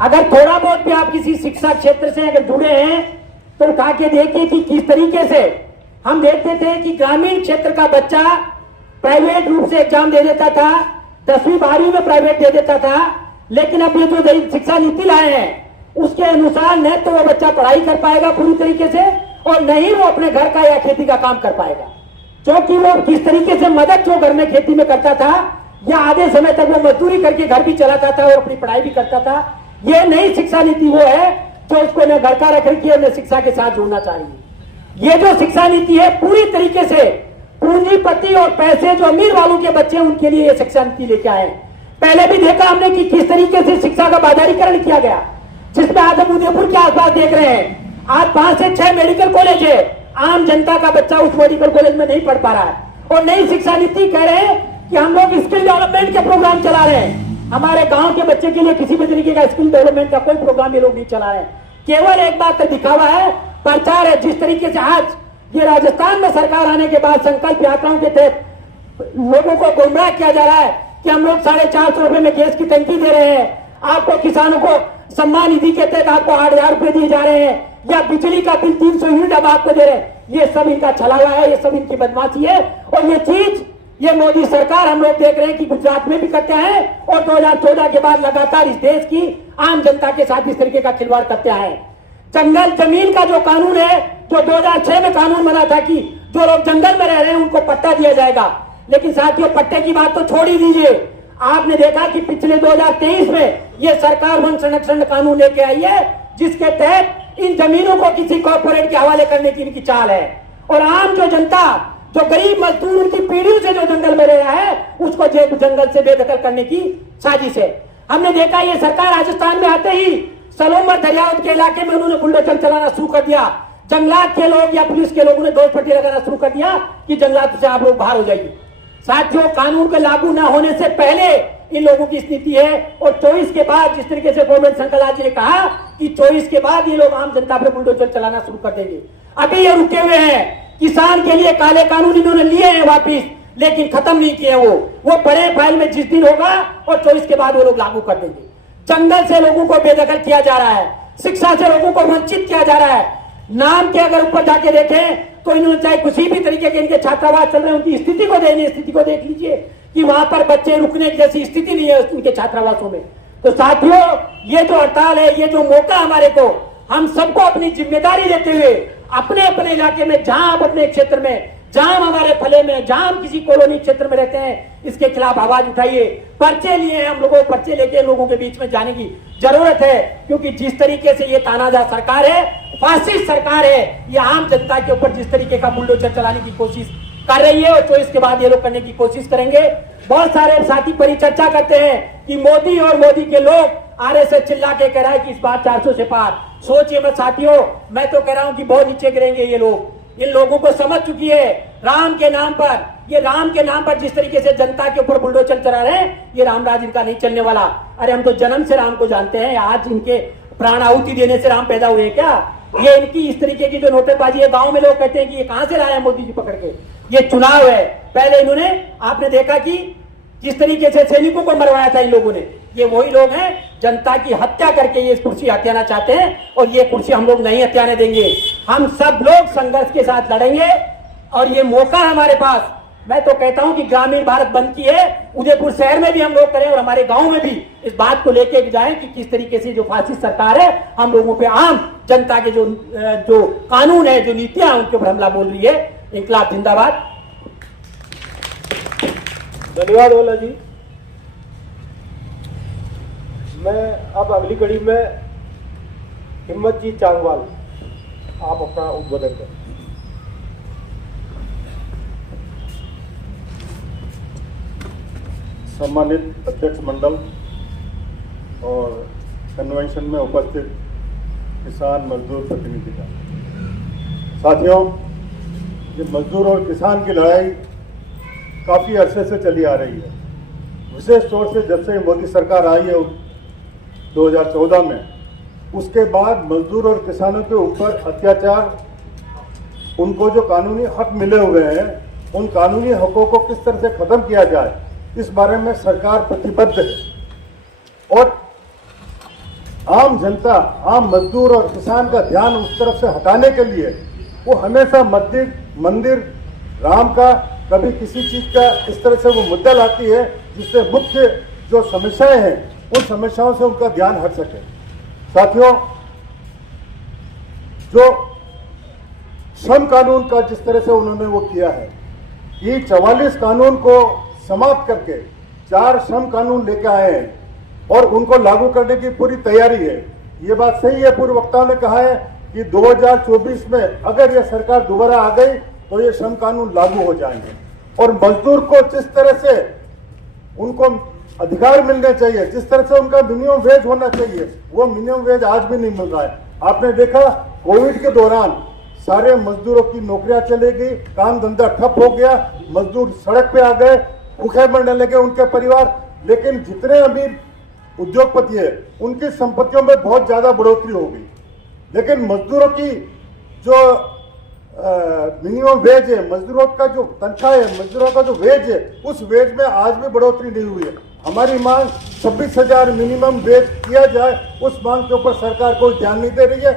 अगर थोड़ा बहुत भी आप किसी शिक्षा क्षेत्र से अगर जुड़े हैं तो उठा के देखिए कि किस तरीके से हम देखते थे कि ग्रामीण क्षेत्र का बच्चा प्राइवेट रूप से एग्जाम दे देता था, 10वीं 12वीं में प्राइवेट दे देता था। लेकिन अब ये जो नई शिक्षा नीति लाए हैं उसके अनुसार न तो वो बच्चा पढ़ाई कर पाएगा पूरी तरीके से और न ही वो अपने घर का या खेती का काम कर पाएगा, क्योंकि वो किस तरीके से मदद जो घर में खेती में करता था या आधे समय तक वो मजदूरी करके घर भी चलाता था और अपनी पढ़ाई भी करता था। ये नई शिक्षा नीति वो है जो उसको न घर का रख रखी है, न शिक्षा के साथ जोड़ना चाह रही है। ये जो शिक्षा नीति है पूरी तरीके से पूंजीपति और पैसे जो अमीर वालों के बच्चे हैं उनके लिए ये शिक्षा नीति लेके आए। पहले भी देखा हमने कि किस तरीके से शिक्षा का बाजारीकरण किया गया, जिसमें आज हम उदयपुर के आसपास देख रहे हैं आज 5 से 6 मेडिकल कॉलेज है, आम जनता का बच्चा उस मेडिकल कॉलेज में नहीं पढ़ पा रहा है। और नई शिक्षा नीति कह रहे हैं कि हम लोग स्किल डेवलपमेंट के प्रोग्राम चला रहे हैं, हमारे गांव के बच्चे के लिए किसी भी तरीके का स्किल डेवलपमेंट का कोई प्रोग्राम ये लोग नहीं चला रहे हैं। केवल एक बात का दिखावा है, प्रचार है। जिस तरीके से आज ये राजस्थान में सरकार आने के बाद संकल्प यात्राओं के तहत लोगों को गुमराह किया जा रहा है कि हम लोग 450 रुपए में गैस की टंकी दे रहे हैं, आपको किसानों को सम्मान निधि के तहत आपको 8,000 रुपए दिए जा रहे हैं, या बिजली का बिल 300 यूनिट अब आपको दे रहे हैं। ये सब इनका छलावा है, ये सब इनकी बदमाशी है। और ये चीज ये मोदी सरकार हम लोग देख रहे हैं कि गुजरात में भी करते हैं और 2014 के बाद लगातार इस देश की आम जनता के साथ इस तरीके का खिलवाड़ करते हैं। जंगल जमीन का जो कानून है, जो 2006 में कानून बना था कि जो लोग जंगल में रह रहे हैं उनको पट्टा दिया जाएगा, लेकिन साथियों पट्टे की बात तो छोड़ ही दीजिए। आपने देखा कि पिछले 2023 में ये सरकार वन संरक्षण कानून लेके आई है, जिसके तहत इन जमीनों को किसी कॉर्पोरेट के हवाले करने की इनकी चाल है। और आम जो जनता, जो गरीब मजदूर उनकी पीढ़ियों से जो जंगल में रह रहा है, उसको जंगल से बेदखल करने की साजिश है। हमने देखा ये सरकार राजस्थान में आते ही सलोमर दरियावत के इलाके में उन्होंने बुलडोजर चलाना शुरू कर दिया। जंगलात के लोग या पुलिस के लोगों ने दो पट्टी लगाना शुरू कर दिया कि जंगलात से आप लोग बाहर हो जाइए। साथियों, कानून के लागू न होने से पहले इन लोगों की स्थिति है, और 24 के बाद जिस तरीके से कॉमरेड शंकर जी ने कहा कि 24 के बाद ये लोग आम जनता पर बुलडोजर चलाना शुरू कर देंगे। अभी ये रुके हुए हैं। किसान के लिए काले कानून इन्होंने लिए हैं वापिस, लेकिन खत्म नहीं किए। वो बड़े फाइल में जिस दिन होगा और 24 के बाद वो लोग लागू कर देंगे। जंगल से लोगों को बेदखल किया जा रहा है, शिक्षा से लोगों को वंचित किया जा रहा है। नाम के अगर ऊपर जाके देखें तो इन्होंने चाहे किसी भी तरीके के इनके छात्रावास चल रहे हैं उनकी स्थिति को स्थिति को देख लीजिए कि वहां पर बच्चे रुकने जैसी स्थिति नहीं है इनके छात्रावासों में। तो साथियों, ये जो हड़ताल है, ये जो मौका हमारे को, हम सबको अपनी जिम्मेदारी लेते हुए अपने अपने इलाके में, जहां आप अपने क्षेत्र में, जहां हमारे फले में, जहां हम किसी कॉलोनी क्षेत्र में रहते हैं, इसके खिलाफ आवाज उठाइए। पर्चे लिए हैं हम लोगों, पर्चे लेके लोगों के बीच में जाने की जरूरत है, क्योंकि जिस तरीके से ये तानाशाह सरकार है, फासिस्ट सरकार है, ये आम जनता के ऊपर जिस तरीके का बुलडोजर चलाने की कोशिश कर रही है, और 24 के बाद ये लोग करने की कोशिश करेंगे। बहुत सारे साथी परिचर्चा करते हैं कि मोदी और मोदी के लोग आरएसएस चिल्ला के कह रहा है कि इस बार 400 से पार। सोचिए मत साथियों, मैं तो कह रहा हूं कि बहुत नीचे गिरेंगे ये लोग। इन लोगों को समझ चुकी है राम के नाम पर, ये राम के नाम पर जिस तरीके से जनता के ऊपर बुलडोजर चला रहे हैं, ये रामराज इनका नहीं चलने वाला। अरे हम तो जन्म से राम को जानते हैं, आज इनके प्राण आहुति देने से राम पैदा हुए क्या? ये इनकी इस तरीके की जो नोटेबाजी है, गांव में लोग कहते हैं कि ये कहां से लाए हैं मोदी जी पकड़ के। ये चुनाव है, पहले इन्होंने, आपने देखा कि जिस तरीके से सैनिकों को मरवाया था इन लोगों ने, ये वही लोग हैं जनता की हत्या करके ये कुर्सी हत्याना चाहते हैं, और ये कुर्सी हम लोग नहीं हत्याने देंगे। हम सब लोग संघर्ष के साथ लड़ेंगे, और ये मौका है हमारे पास। मैं तो कहता हूं कि ग्रामीण भारत बंद की है, उदयपुर शहर में भी हम लोग करें, और हमारे गांव में भी इस बात को लेके जाएं कि किस तरीके से जो फासिस्ट सरकार है हम लोगों पे, आम जनता के जो कानून है, जो नीतियां हैं, उनके ऊपर हमला बोल रही है। इंकलाब जिंदाबाद। धन्यवाद ओला जी। मैं अब अगली कड़ी में हिम्मत जी चांगवाल, आप अपना उद्बोधन करें। सम्मानित अध्यक्ष मंडल और कन्वेंशन में उपस्थित किसान मजदूर प्रतिनिधिगण, साथियों, ये मजदूर और किसान की लड़ाई काफ़ी अरसे से चली आ रही है। विशेष तौर से जब से मोदी सरकार आई है 2014 में, उसके बाद मजदूर और किसानों के ऊपर अत्याचार, उनको जो कानूनी हक मिले हुए हैं, उन कानूनी हकों को किस तरह से खत्म किया जाए, इस बारे में सरकार प्रतिबद्ध है। और आम जनता, आम मजदूर और किसान का ध्यान उस तरफ से हटाने के लिए वो हमेशा मंदिर राम का, कभी किसी चीज का इस तरह से वो मुद्दा लाती है जिससे मुख्य जो समस्याएं हैं उन समस्याओं से उनका ध्यान हट सके। साथियों, जो श्रम कानून का जिस तरह से उन्होंने वो किया है, ये 44 कानून को समाप्त करके 4 श्रम कानून लेके आए हैं, और उनको लागू करने की पूरी तैयारी है। ये बात सही है, पूर्व वक्ताओं ने कहा है कि 2024 में अगर ये सरकार दोबारा आ गई तो ये श्रम कानून लागू हो जाएंगे, और मजदूर को जिस तरह से उनको अधिकार मिलने चाहिए, जिस तरह से उनका मिनिमम वेज होना चाहिए, वो मिनिमम वेज आज भी नहीं मिल रहा है। आपने देखा कोविड के दौरान सारे मजदूरों की नौकरियां चली गई, काम धंधा ठप हो गया, मजदूर सड़क पे आ गए, भूखे मरने लगे उनके परिवार। लेकिन जितने अमीर उद्योगपति है उनकी संपत्तियों में बहुत ज्यादा बढ़ोतरी हो गई, लेकिन मजदूरों की जो मिनिमम वेज है, मजदूरों का जो तनख्वाह है, मजदूरों का जो वेज है, उस वेज में आज भी बढ़ोतरी नहीं हुई है। हमारी मांग 26,000 मिनिमम वेज किया जाए, उस मांग के ऊपर सरकार कोई ध्यान नहीं दे रही है।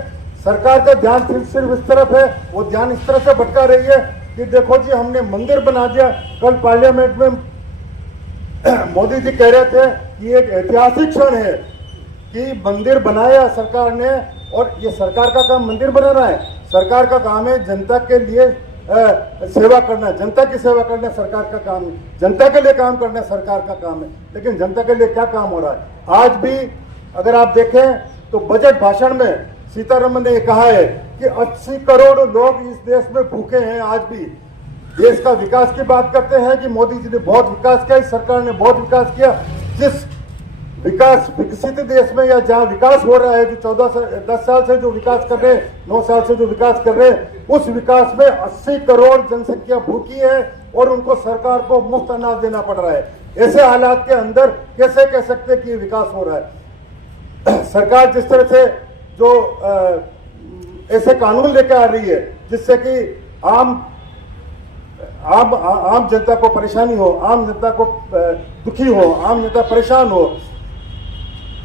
सरकार का ध्यान सिर्फ इस तरफ है, वो ध्यान इस तरह से भटका रही है कि देखो जी हमने मंदिर बना दिया। कल पार्लियामेंट में मोदी जी कह रहे थे कि एक ऐतिहासिक क्षण है कि मंदिर बनाया सरकार ने, और ये सरकार का काम मंदिर बनाना है। सरकार का काम है जनता के लिए सेवा करना, जनता की सेवा करना सरकार का काम है, जनता के लिए काम करना सरकार का काम है। लेकिन जनता के लिए क्या काम हो रहा है? आज भी अगर आप देखें तो बजट भाषण में सीतारमन ने कहा है कि 80 करोड़ लोग इस देश में भूखे हैं। आज भी देश का विकास की बात करते हैं कि मोदी जी ने बहुत विकास किया, इस सरकार ने बहुत विकास किया। जिस विकास विकसित देश में या जहां विकास हो रहा है, जो 10 साल से जो विकास कर रहे हैं, 9 साल से जो विकास कर रहे हैं, उस विकास में 80 करोड़ जनसंख्या भूखी है और उनको सरकार को मुफ्त अनाज देना पड़ रहा है। ऐसे हालात के अंदर कैसे कह सकते कि विकास हो रहा है? सरकार जिस तरह से जो ऐसे कानून लेकर आ रही है जिससे कि आम जनता को परेशानी हो, आम जनता को दुखी हो, आम जनता परेशान हो।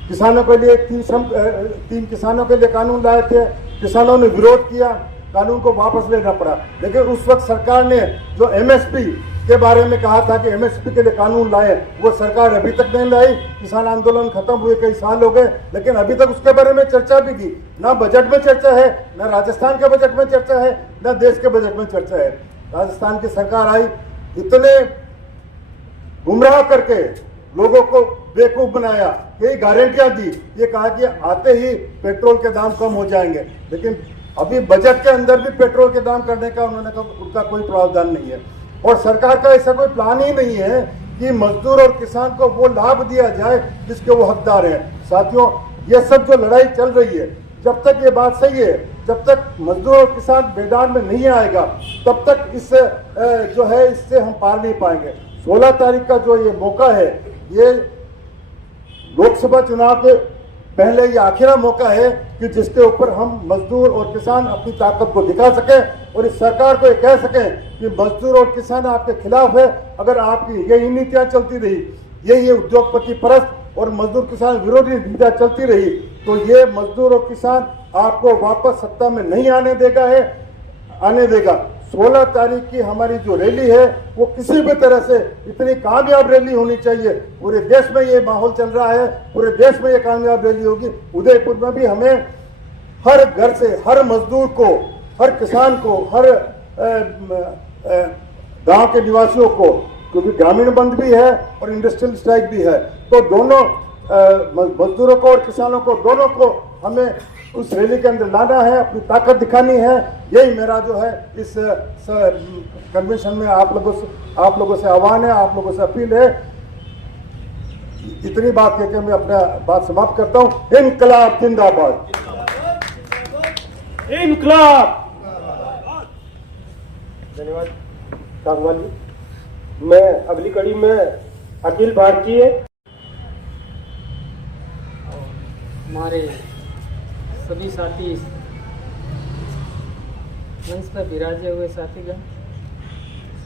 किसानों के लिए 3 किसानों के लिए कानून लाए थे, किसानों ने विरोध किया, कानून को वापस लेना पड़ा। लेकिन उस वक्त सरकार ने जो एमएसपी के बारे में कहा था कि एमएसपी के लिए कानून लाए, वो सरकार अभी तक नहीं लाई। किसान आंदोलन खत्म हुए कई साल हो गए, लेकिन अभी तक उसके बारे में चर्चा भी की ना बजट में चर्चा है, ना राजस्थान के बजट में चर्चा है, ना देश के बजट में चर्चा है। राजस्थान की सरकार आई, इतने गुमराह करके लोगों को बेवकूफ बनाया, कई गारंटियां दी, ये कहा कि आते ही पेट्रोल के दाम कम हो जाएंगे, लेकिन अभी बजट के अंदर भी पेट्रोल के दाम करने का उनका कोई प्रावधान नहीं है। और सरकार का ऐसा कोई प्लान ही नहीं है कि मजदूर और किसान को वो लाभ दिया जाए जिसके वो हकदार हैं। साथियों, ये सब जो लड़ाई चल रही है, जब तक ये बात सही है, जब तक मजदूर और किसान मैदान में नहीं आएगा, तब तक इससे हम पार नहीं पाएंगे। 16 तारीख का जो ये मौका है, ये लोकसभा चुनाव के पहले ये आखिरी मौका है कि जिसके ऊपर हम मजदूर और किसान अपनी ताकत को दिखा सकें और इस सरकार को ये कह सकें कि मजदूर और किसान आपके खिलाफ है। अगर आपकी यही नीतियां चलती रही, यही उद्योगपति परस्त और मजदूर किसान विरोधी नीतियां चलती रही, तो ये मजदूर और किसान आपको वापस सत्ता में नहीं आने देगा। 16 तारीख की हमारी जो रैली है, वो किसी भी तरह से इतनी कामयाब रैली होनी चाहिए। पूरे देश में ये माहौल चल रहा है, पूरे देश में ये कामयाब रैली होगी। उदयपुर में भी हमें हर घर से, हर मजदूर को, हर किसान को, हर गांव के निवासियों को, क्योंकि ग्रामीण बंद भी है और इंडस्ट्रियल स्ट्राइक भी है, तो दोनों मजदूरों को और किसानों को, दोनों को हमें उस रैली के अंदर लाना है, अपनी ताकत दिखानी है। यही मेरा जो है इस कन्वेंशन में आप लोगों से आह्वान है, आप लोगों से अपील है। इतनी बात कहकर मैं अपना बात समाप्त करता हूँ। इनकलाब जिंदाबाद। इनकलाब। धन्यवाद सांगवान जी। मैं अगली कड़ी में अखिल भारतीय हमारे सभी साथी, मंच पर विराजे हुए साथीगण,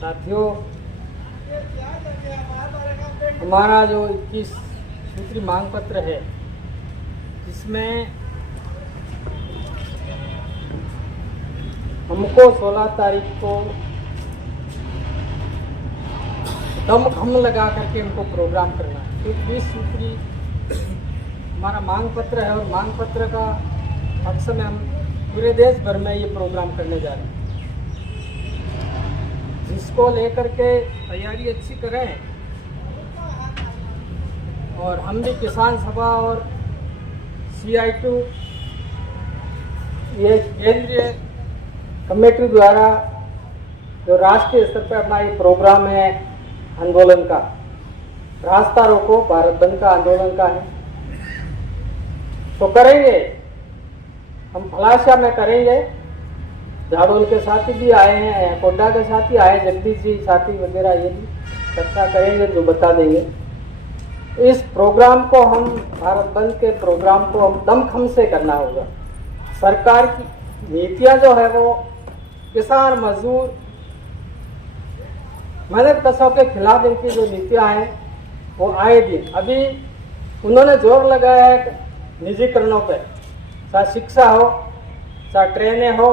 साथियों, हमारा जो 21 सूत्री मांग पत्र है, जिसमें हमको 16 तारीख को दमखम लगा करके उनको प्रोग्राम करना है। तो 20 सूत्री हमारा मांग पत्र है और मांग पत्र का मकसद में हम पूरे देश भर में ये प्रोग्राम करने जा रहे हैं, जिसको लेकर के तैयारी अच्छी करें। और हम भी किसान सभा और CI2 ये केंद्रीय कमेटी द्वारा जो राष्ट्रीय स्तर पर अपना ये प्रोग्राम है आंदोलन का, रास्ता रोको भारत बंद का आंदोलन का है, तो करेंगे हम। फलाशा में करेंगे। झाड़ोल के साथी भी आए हैं, कोड्डा के साथी आए, जगदीश जी साथी वगैरह, ये भी चर्चा करेंगे, जो बता देंगे। इस प्रोग्राम को हम, भारत बंद के प्रोग्राम को हम दमखम से करना होगा। सरकार की नीतियां जो है वो किसान मजदूर मेहनत कशों के खिलाफ इनकी जो नीतियां हैं वो आए दिन, अभी उन्होंने जोर लगाया है निजीकरणों पर, चाहे शिक्षा हो, चाहे ट्रेनें हो,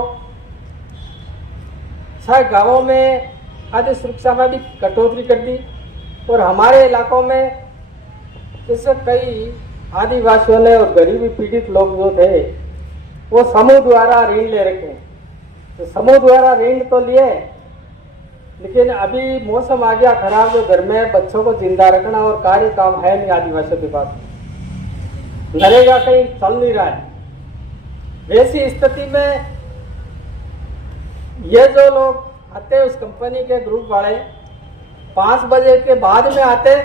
चाहे गांवों में खाद्य सुरक्षा में भी कटौती कर दी। और हमारे इलाकों में जैसे कई आदिवासियों ने और गरीबी पीड़ित लोग जो थे वो समूह द्वारा ऋण ले रखे हैं। तो समूह द्वारा ऋण तो लिए, लेकिन अभी मौसम आ गया खराब, जो घर में बच्चों को जिंदा रखना और कार्य काम है नहीं आदिवासियों के पास, नरेगा कहीं चल नहीं रहा है। वैसी स्थिति में ये जो लोग आते उस कंपनी के ग्रुप वाले 5 बजे के बाद में आते,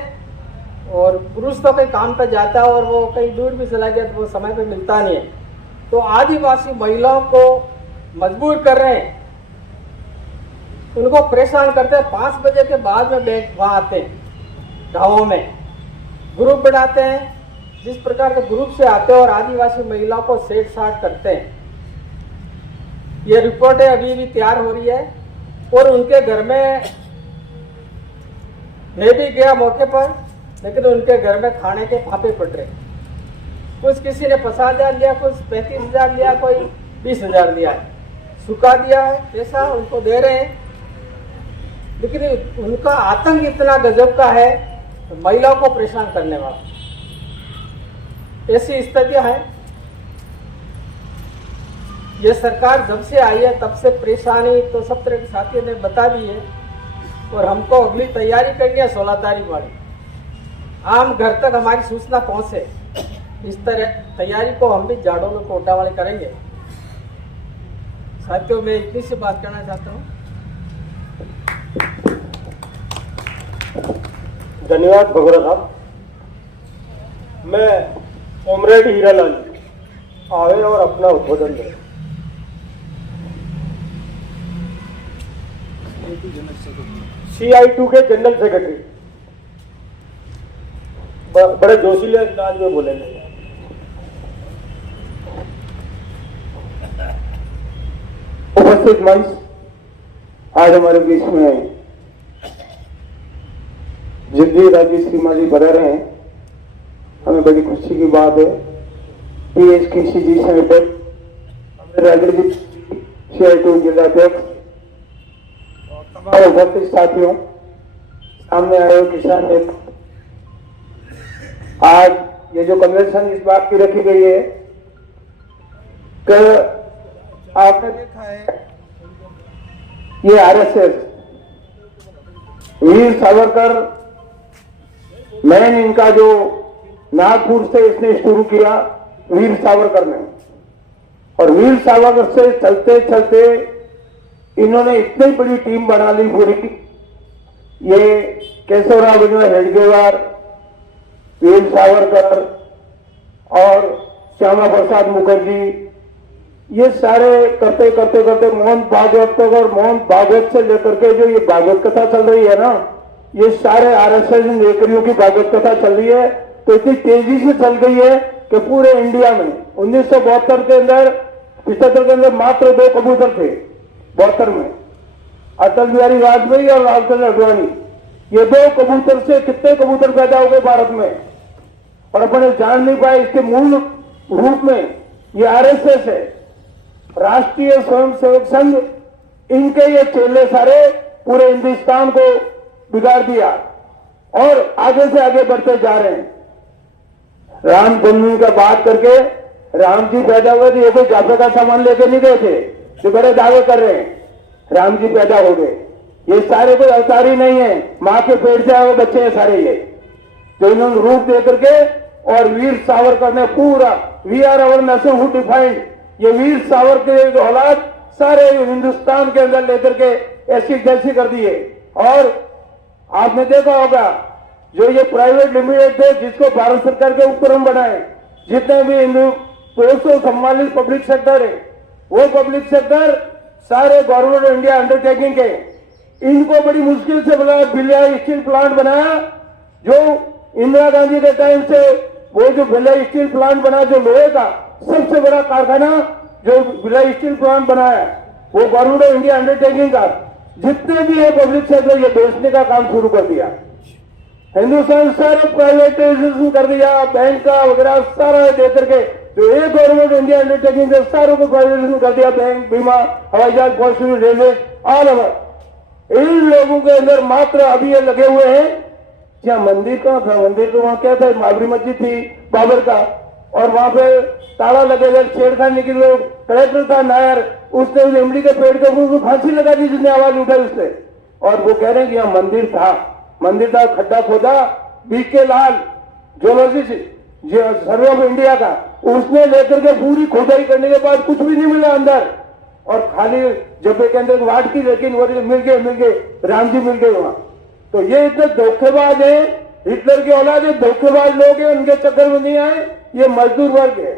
और पुरुष तो कहीं काम पे जाता है और वो कहीं दूर भी चला गया तो वो समय पे मिलता नहीं है, तो आदिवासी महिलाओं को मजबूर कर रहे हैं, उनको परेशान करते हैं। 5 बजे के बाद में बैंक वहाँ आते हैं, गाँवों में ग्रुप बनाते हैं, जिस प्रकार के ग्रुप से आते हैं और आदिवासी महिलाओं को सेठ साठ करते हैं। ये रिपोर्टें अभी भी तैयार हो रही है। और उनके घर में मैं भी गया मौके पर, लेकिन उनके घर में खाने के फाफे पड़ रहे, कुछ किसी ने 50,000 लिया, कुछ 35,000 लिया, कोई 20,000 लिया है। चुका दिया है, पैसा उनको दे रहे हैं, लेकिन उनका आतंक इतना गजब का है, महिलाओं को परेशान करने वाला, ऐसी स्थितियां हैं। ये सरकार जब से आई है तब से परेशानी तो सब तरह के साथियों ने बता दी है, और हमको अगली तैयारी करनी है 16 तारीख वाली, आम घर तक हमारी सूचना पहुंचे, इस तरह तैयारी को हम भी जाड़ों में कोटा वाले करेंगे। साथियों, मैं इतनी सी बात करना चाहता हूँ। धन्यवाद भगोरा साहब। मैं कॉमरेड हीरालाल आवे और अपना उद्बोधन दें। CI2 के जनरल सेक्रेटरी बड़े जोशीले अंदाज में बोलेंगे। उपस्थित मंच, आज हमारे बीच में जिद्दी राजेश्री माँ जी पधारे हैं। हमें बड़ी खुशी की बात है। PHKC जी सेनेटर राजेश जी, CI2 जिलाध्यक्ष, और उपस्थित साथियों, सामने आए हुए किसान नेता, आज ये जो कन्वेंशन इस बात की रखी गई है कि आपने देखा है ये RSS वीर सावरकर मैन, इनका जो नागपुर से इसने शुरू किया वीर सावरकर ने, और वीर सावरकर से चलते चलते इन्होंने इतनी बड़ी टीम बना ली पूरी। ये केशवराव हेडगेवार, वीर सावरकर और श्यामा प्रसाद मुखर्जी, ये सारे करते करते करते मोहन भागवत तक, और मोहन भागवत से लेकर के जो ये भागवत कथा चल रही है ना, ये सारे RSS नेकरियों की भागवत कथा चल रही है। तो इतनी तेजी से चल गई है कि पूरे इंडिया में 1972 के अंदर 75 के अंदर मात्र 2 कबूतर थे। 72 में अटल बिहारी वाजपेयी और लालकृष्ण आडवाणी, ये 2 कबूतर से कितने कबूतर पैदा हो गए भारत में, और अपने जान नहीं पाए। इसके मूल रूप में ये RSS है, राष्ट्रीय स्वयंसेवक संघ, इनके ये चेले सारे पूरे हिंदुस्तान को बिगाड़ दिया और आगे से आगे बढ़ते जा रहे हैं। राम जन्मभूमि का बात करके, राम जी पैदा हुए थे, ये कोई जाफे का सामान लेके नहीं गए थे जो बड़े दावे कर रहे हैं। राम जी पैदा हो गए, ये सारे कोई अवतारी नहीं है, मां के पेट से आए हुए बच्चे हैं सारे ये, तो इन्होंने रूप दे करके। और वीर सावरकर ने पूरा we are our nation who defined, ये वीर सावरकर के औलाद सारे हिंदुस्तान के अंदर लेकर के ऐसी जैसी कर दी है। और आपने देखा होगा जो ये प्राइवेट लिमिटेड थे, जिसको भारत सरकार के उपक्रम बनाए, जितने भी हिंदू 244 पब्लिक सेक्टर है, वो पब्लिक सेक्टर सारे गवर्नमेंट ऑफ इंडिया अंडरटेकिंग के, इनको बड़ी मुश्किल से बनाया। भिलाई स्टील प्लांट बनाया, जो इंदिरा गांधी के टाइम से वो जो भिलाई स्टील प्लांट बना, जो लोहे का सबसे बड़ा कारखाना जो भिलाई स्टील प्लांट बनाया, वो गवर्नमेंट ऑफ इंडिया अंडरटेकिंग का, जितने भी है पब्लिक सेक्टर, ये बेचने का काम शुरू कर दिया। हिंदुस्तान सारे प्राइवेटाइजेशन कर दिया, बैंक का वगैरह सारा दे करके, जो एक गवर्नमेंट इंडिया अंडरटेकिंग से सारों को प्राइवेटाइजेशन कर दिया, बैंक, बीमा, हवाई जहाज, पोस्ट, रेलवे, ऑल ओवर। इन लोगों के अंदर मात्र अभी ये लगे हुए हैं। क्या मंदिर कहाँ था? मंदिर तो वहां क्या था, बाबरी मस्जिद थी बाबर का, और वहां पे ताला लगेगा, छेड़खानी की जो कलेक्टर था नायर, उसने उस इमली के पेड़ के ऊपर फांसी लगा दी, जिसने आवाज उठाई उसने। और वो कह रहे हैं कि यहाँ मंदिर था, खड्डा खोदा, BK Lal geologist survey of India का, उसने लेकर के पूरी खोदाई करने के बाद कुछ भी नहीं मिला अंदर, और खाली जब्बे के अंदर वाट की, लेकिन वो मिल गए, राम जी मिल गए वहां। तो ये इतने धोखेबाज है, हिटलर के औलाद है, धोखेबाज लोग हैं, उनके चक्कर में नहीं आए, ये मजदूर वर्ग है।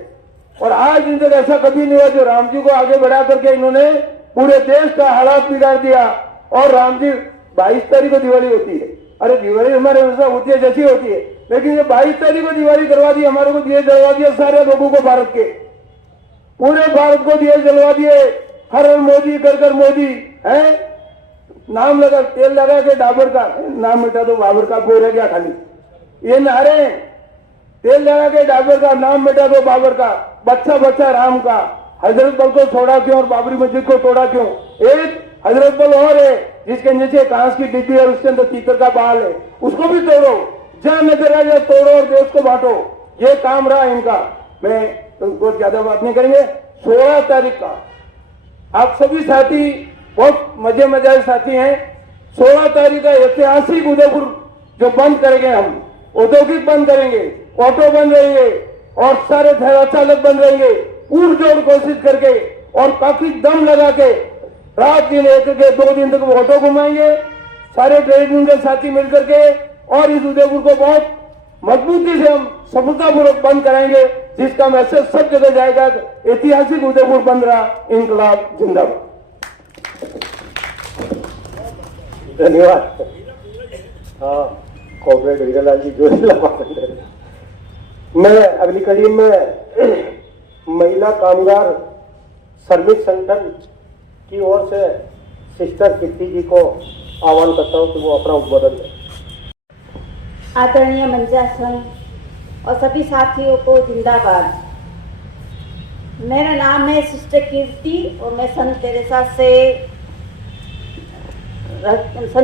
और आज इन तक ऐसा कभी नहीं हुआ जो राम जी को आगे बढ़ा करके इन्होंने पूरे देश का हालात बिगाड़ दिया। और राम जी 22 तारीख को दिवाली होती है, अरे दिवाली हमारे वैसा होती है जैसी होती है, लेकिन ये 22 तारीख को दिवाली करवा दी, हमारे को दिए जलवा दिया सारे लोगों को, भारत के पूरे भारत को दिए जलवा दिए। हर मोदी कर मोदी है, नाम लगा, तेल लगा के डाबर का नाम मिटा दो, बाबर का बोल है क्या खाली ये नारे, तेल लगा के डाबर का नाम मिटा दो बाबर का, बच्चा राम का, हजरत बल को छोड़ा क्यों और बाबरी मस्जिद को तोड़ा क्यों? एक हजरत बल और है जिसके नीचे कांच की डिब्बी और उसके अंदर तीतर का बाल है, उसको भी तोड़ो। जहां नजर आ जाए तोड़ो और देश को बांटो। ये काम रहा इनका। मैं तुमको ज्यादा बात नहीं करेंगे। 16 तारीख का आप सभी साथी बहुत मजे साथी हैं। 16 तारीख का ऐतिहासिक उदयपुर जो बंद करेंगे, हम औद्योगिक बंद करेंगे, ऑटो बंद रहेंगे और सारे ठेला चालक बंद रहेंगे। पुरजोर कोशिश करके और काफी दम लगा के रात दिन 2 दिन तक ऑटो घुमाएंगे सारे ट्रेड यूनियन के साथी मिलकर के, और इस उदयपुर को बहुत मजबूती से हम सफलतापूर्वक बंद कराएंगे, जिसका मैसेज सब जगह जाएगा। ऐतिहासिक उदयपुर बंद रहा। इनकलाब जिंदाबाद। धन्यवाद। हाँ, कॉमरेड हीरालाल जी जोशी। मैं अगली कड़ी में महिला कामगार श्रमिक संगठन की ओर से सिस्टर कीर्ति जी को आह्वान करता हूँ कि वो अपना उद्बोधन दें। आदरणीय मंचासन और सभी साथियों को जिंदाबाद। मेरा नाम है सिस्टर कीर्ति और मैं संत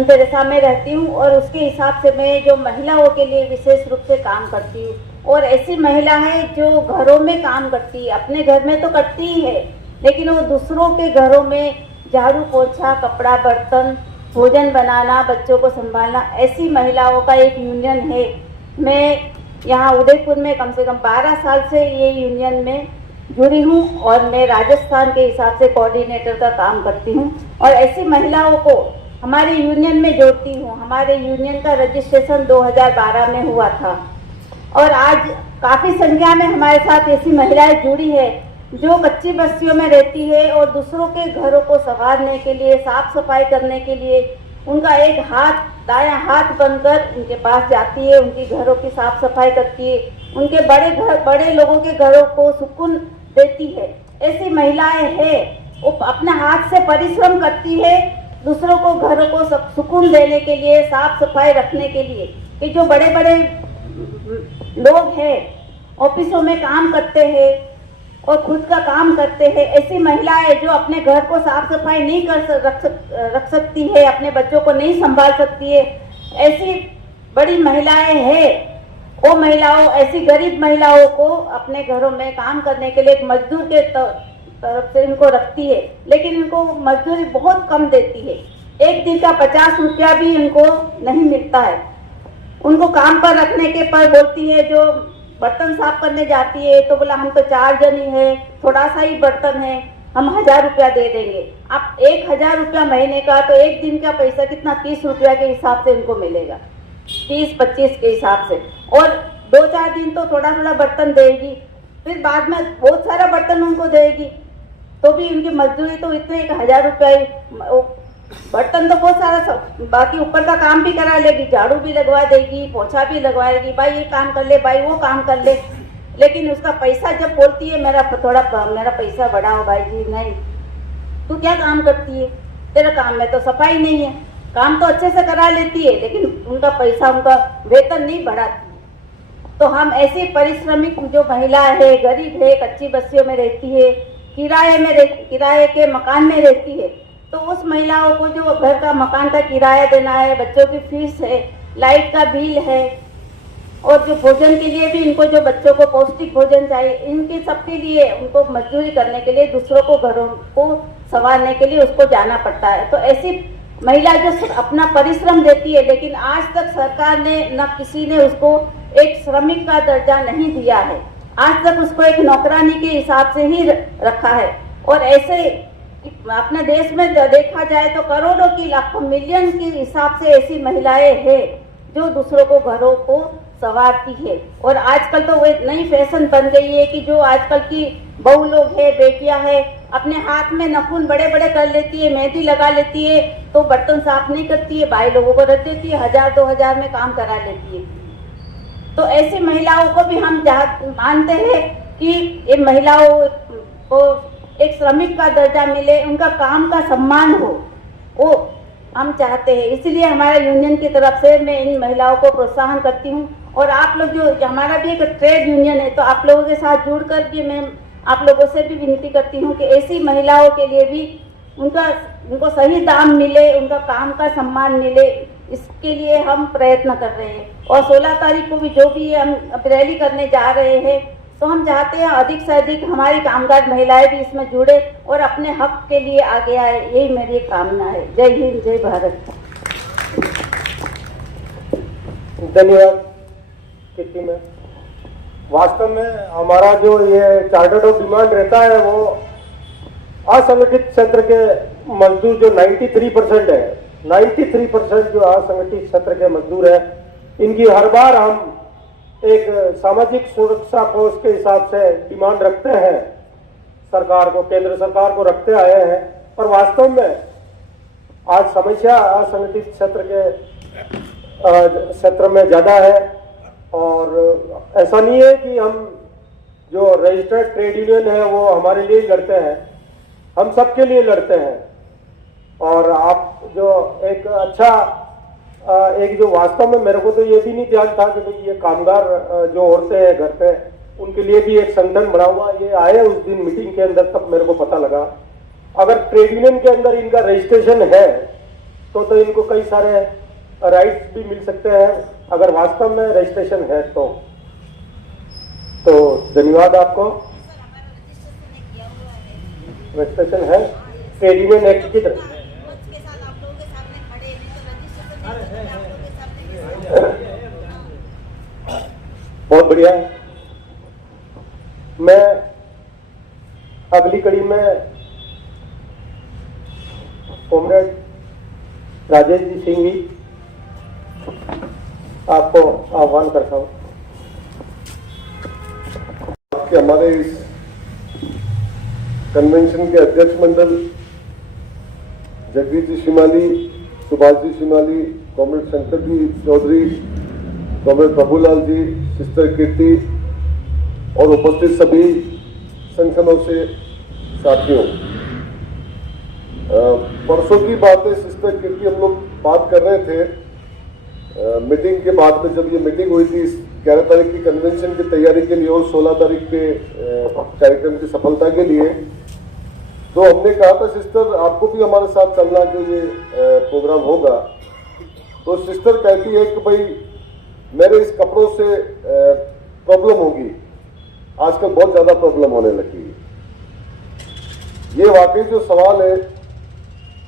तेरेसा में रहती हूँ और उसके हिसाब से मैं जो महिलाओं के लिए विशेष रूप से काम करती हूँ। और ऐसी महिला है जो घरों में काम करती है, अपने घर में तो करती ही है, लेकिन वो दूसरों के घरों में झाड़ू पोछा, कपड़ा बर्तन, भोजन बनाना, बच्चों को संभालना, ऐसी महिलाओं का एक यूनियन है। मैं यहाँ उदयपुर में कम से कम 12 साल से ये यूनियन में जुड़ी हूँ और मैं राजस्थान के हिसाब से कोऑर्डिनेटर का काम करती हूँ और ऐसी महिलाओं को हमारे यूनियन में जोड़ती हूँ। हमारे यूनियन का रजिस्ट्रेशन 2012 में हुआ था और आज काफ़ी संख्या में हमारे साथ ऐसी महिलाएं जुड़ी है जो कच्ची बस्तियों में रहती है और दूसरों के घरों को संवारने के लिए, साफ सफाई करने के लिए उनका एक हाथ, दायां हाथ बनकर उनके पास जाती है, उनकी घरों की साफ सफाई करती है, उनके बड़े लोगों के घरों को सुकून देती है। ऐसी महिलाएं हैं, वो अपने हाथ से परिश्रम करती है दूसरों को घरों को सुकून देने के लिए, साफ सफाई रखने के लिए। कि जो बड़े बड़े लोग हैं, ऑफिसों में काम करते हैं और खुद का काम करते हैं, ऐसी महिलाएं जो अपने घर को साफ सफाई नहीं रख सकती है, अपने बच्चों को नहीं संभाल सकती है, ऐसी बड़ी महिलाएं हैं। वो महिलाओं, ऐसी गरीब महिलाओं को अपने घरों में काम करने के लिए एक मजदूर के तरफ से इनको रखती है, लेकिन इनको मजदूरी बहुत कम देती है। एक दिन का 50 रुपया भी इनको नहीं मिलता है। उनको काम पर रखने के पर बोलती है, जो बर्तन साफ करने जाती है तो बोला हम तो 4 जनी है, थोड़ा सा ही बर्तन है, हम 1000 रुपया दे देंगे। अब 1000 रुपया महीने का तो एक दिन का पैसा कितना, 30 रुपया के हिसाब से इनको मिलेगा, 30-25 के हिसाब से। और 2-4 दिन तो थोड़ा थोड़ा बर्तन देगी, फिर बाद में बहुत सारा बर्तन उनको देगी, तो भी उनकी मजदूरी तो इतने 1000 रुपया। बर्तन तो बहुत सारा, बाकी ऊपर का काम भी करा लेगी, झाड़ू भी लगवा देगी, पोछा भी लगवाएगी, भाई ये काम कर ले, भाई वो काम कर ले, लेकिन उसका पैसा जब बोलती है मेरा पैसा बढ़ाओ भाई जी, नहीं तू क्या काम करती है, तेरा काम में तो सफाई नहीं है। काम तो अच्छे से करा लेती है लेकिन उनका पैसा, उनका वेतन नहीं बढ़ाती। तो हम ऐसी परिश्रमिक जो महिला है, गरीब है, कच्ची बस्तियों में रहती है, किराए के मकान में रहती है, तो उस महिलाओं को जो घर का मकान का किराया देना है, बच्चों की फीस है, लाइट का बिल है, और जो भोजन के लिए भी इनको, जो बच्चों को पौष्टिक भोजन चाहिए, इनके सबके लिए उनको मजदूरी करने के लिए, दूसरों को घरों को संवारने के लिए उसको जाना पड़ता है। तो ऐसी महिला जो अपना परिश्रम देती है, लेकिन आज तक सरकार ने न किसी ने उसको एक श्रमिक का दर्जा नहीं दिया है, आज तक उसको एक नौकरानी के हिसाब से ही रखा है। और ऐसे अपने देश में देखा जाए तो करोड़ों की, लाखों, मिलियन के हिसाब से ऐसी महिलाएं हैं जो दूसरों को घरों को संवारती है। और आजकल तो वो नई फैशन बन गई है कि जो आजकल की बहू लोग है, बेटियां है, अपने हाथ में नाखून बड़े बड़े कर लेती है, मेहंदी लगा लेती है, तो बर्तन साफ नहीं करती है, भाई लोगों को रख देती है, 1000-2000 में काम करा लेती है। तो ऐसी महिलाओं को भी हम मानते हैं कि ये महिलाओं को एक श्रमिक का दर्जा मिले, उनका काम का सम्मान हो, वो हम चाहते हैं। इसलिए हमारे यूनियन की तरफ से मैं इन महिलाओं को प्रोत्साहन करती हूँ। और आप लोग जो, हमारा भी एक ट्रेड यूनियन है, तो आप लोगों के साथ जुड़ कर के मैं आप लोगों से भी विनती करती हूँ कि ऐसी महिलाओं के लिए भी उनको सही दाम मिले, उनका काम का सम्मान मिले, इसके लिए हम प्रयत्न कर रहे हैं। और 16 तारीख को भी जो भी हम रैली करने जा रहे हैं, तो हम चाहते हैं अधिक से अधिक हमारी कामगार महिलाएं भी इसमें जुड़े और अपने हक के लिए आगे आए, यही मेरी कामना है। जय हिंद, जय भारत। धन्यवाद कीर्ति मैम। वास्तव में हमारा जो ये चार्टर ऑफ डिमांड रहता है वो असंगठित क्षेत्र के मजदूर जो 93% है, 93% जो असंगठित क्षेत्र के मजदूर है, इनकी हर बार हम एक सामाजिक सुरक्षा कोष के हिसाब से डिमांड रखते हैं सरकार को, केंद्र सरकार को रखते आए हैं। पर वास्तव में आज समस्या असंगठित क्षेत्र में ज्यादा है। और ऐसा नहीं है कि हम जो रजिस्टर्ड ट्रेड यूनियन है वो हमारे लिए लड़ते हैं, हम सबके लिए लड़ते हैं। और आप जो एक अच्छा एक जो वास्तव में मेरे को तो ये भी नहीं ध्यान था कि भाई ये कामगार जो औरतें हैं घर पे, उनके लिए भी एक संगठन बना हुआ, ये आए उस दिन मीटिंग के अंदर तब मेरे को पता लगा। अगर ट्रेड यूनियन के अंदर इनका रजिस्ट्रेशन है तो इनको कई सारे राइट्स भी मिल सकते हैं, अगर वास्तव में रजिस्ट्रेशन है तो धन्यवाद आपको। रजिस्ट्रेशन है ट्रेड यूनियन एक्ट की तरफ। बहुत बढ़िया। मैं अगली कड़ी में कॉमरेड राजेश जी सिंह जी आपको आह्वान करता हूं। कि हमारे इस कन्वेंशन के अध्यक्ष मंडल जगदीश जी शिमाली, सुभाष जी शिमाली, कॉमरेड शंकर जी चौधरी, कॉमरेड प्रभुलाल जी, सिस्टर कीर्ति और उपस्थित सभी संगठनों से साथियों, परसों की बात है, सिस्टर कीर्ति हम लोग बात कर रहे थे मीटिंग के बाद में, जब ये मीटिंग हुई थी 11 तारीख की कन्वेंशन की तैयारी के लिए और 16 तारीख के कार्यक्रम की सफलता के लिए, तो हमने कहा था सिस्टर आपको भी हमारे साथ चलना जो ये प्रोग्राम होगा। तो सिस्टर कहती है कि भाई मेरे इस कपड़ों से प्रॉब्लम होगी, आजकल बहुत ज्यादा प्रॉब्लम होने लगी। ये वाकई जो सवाल है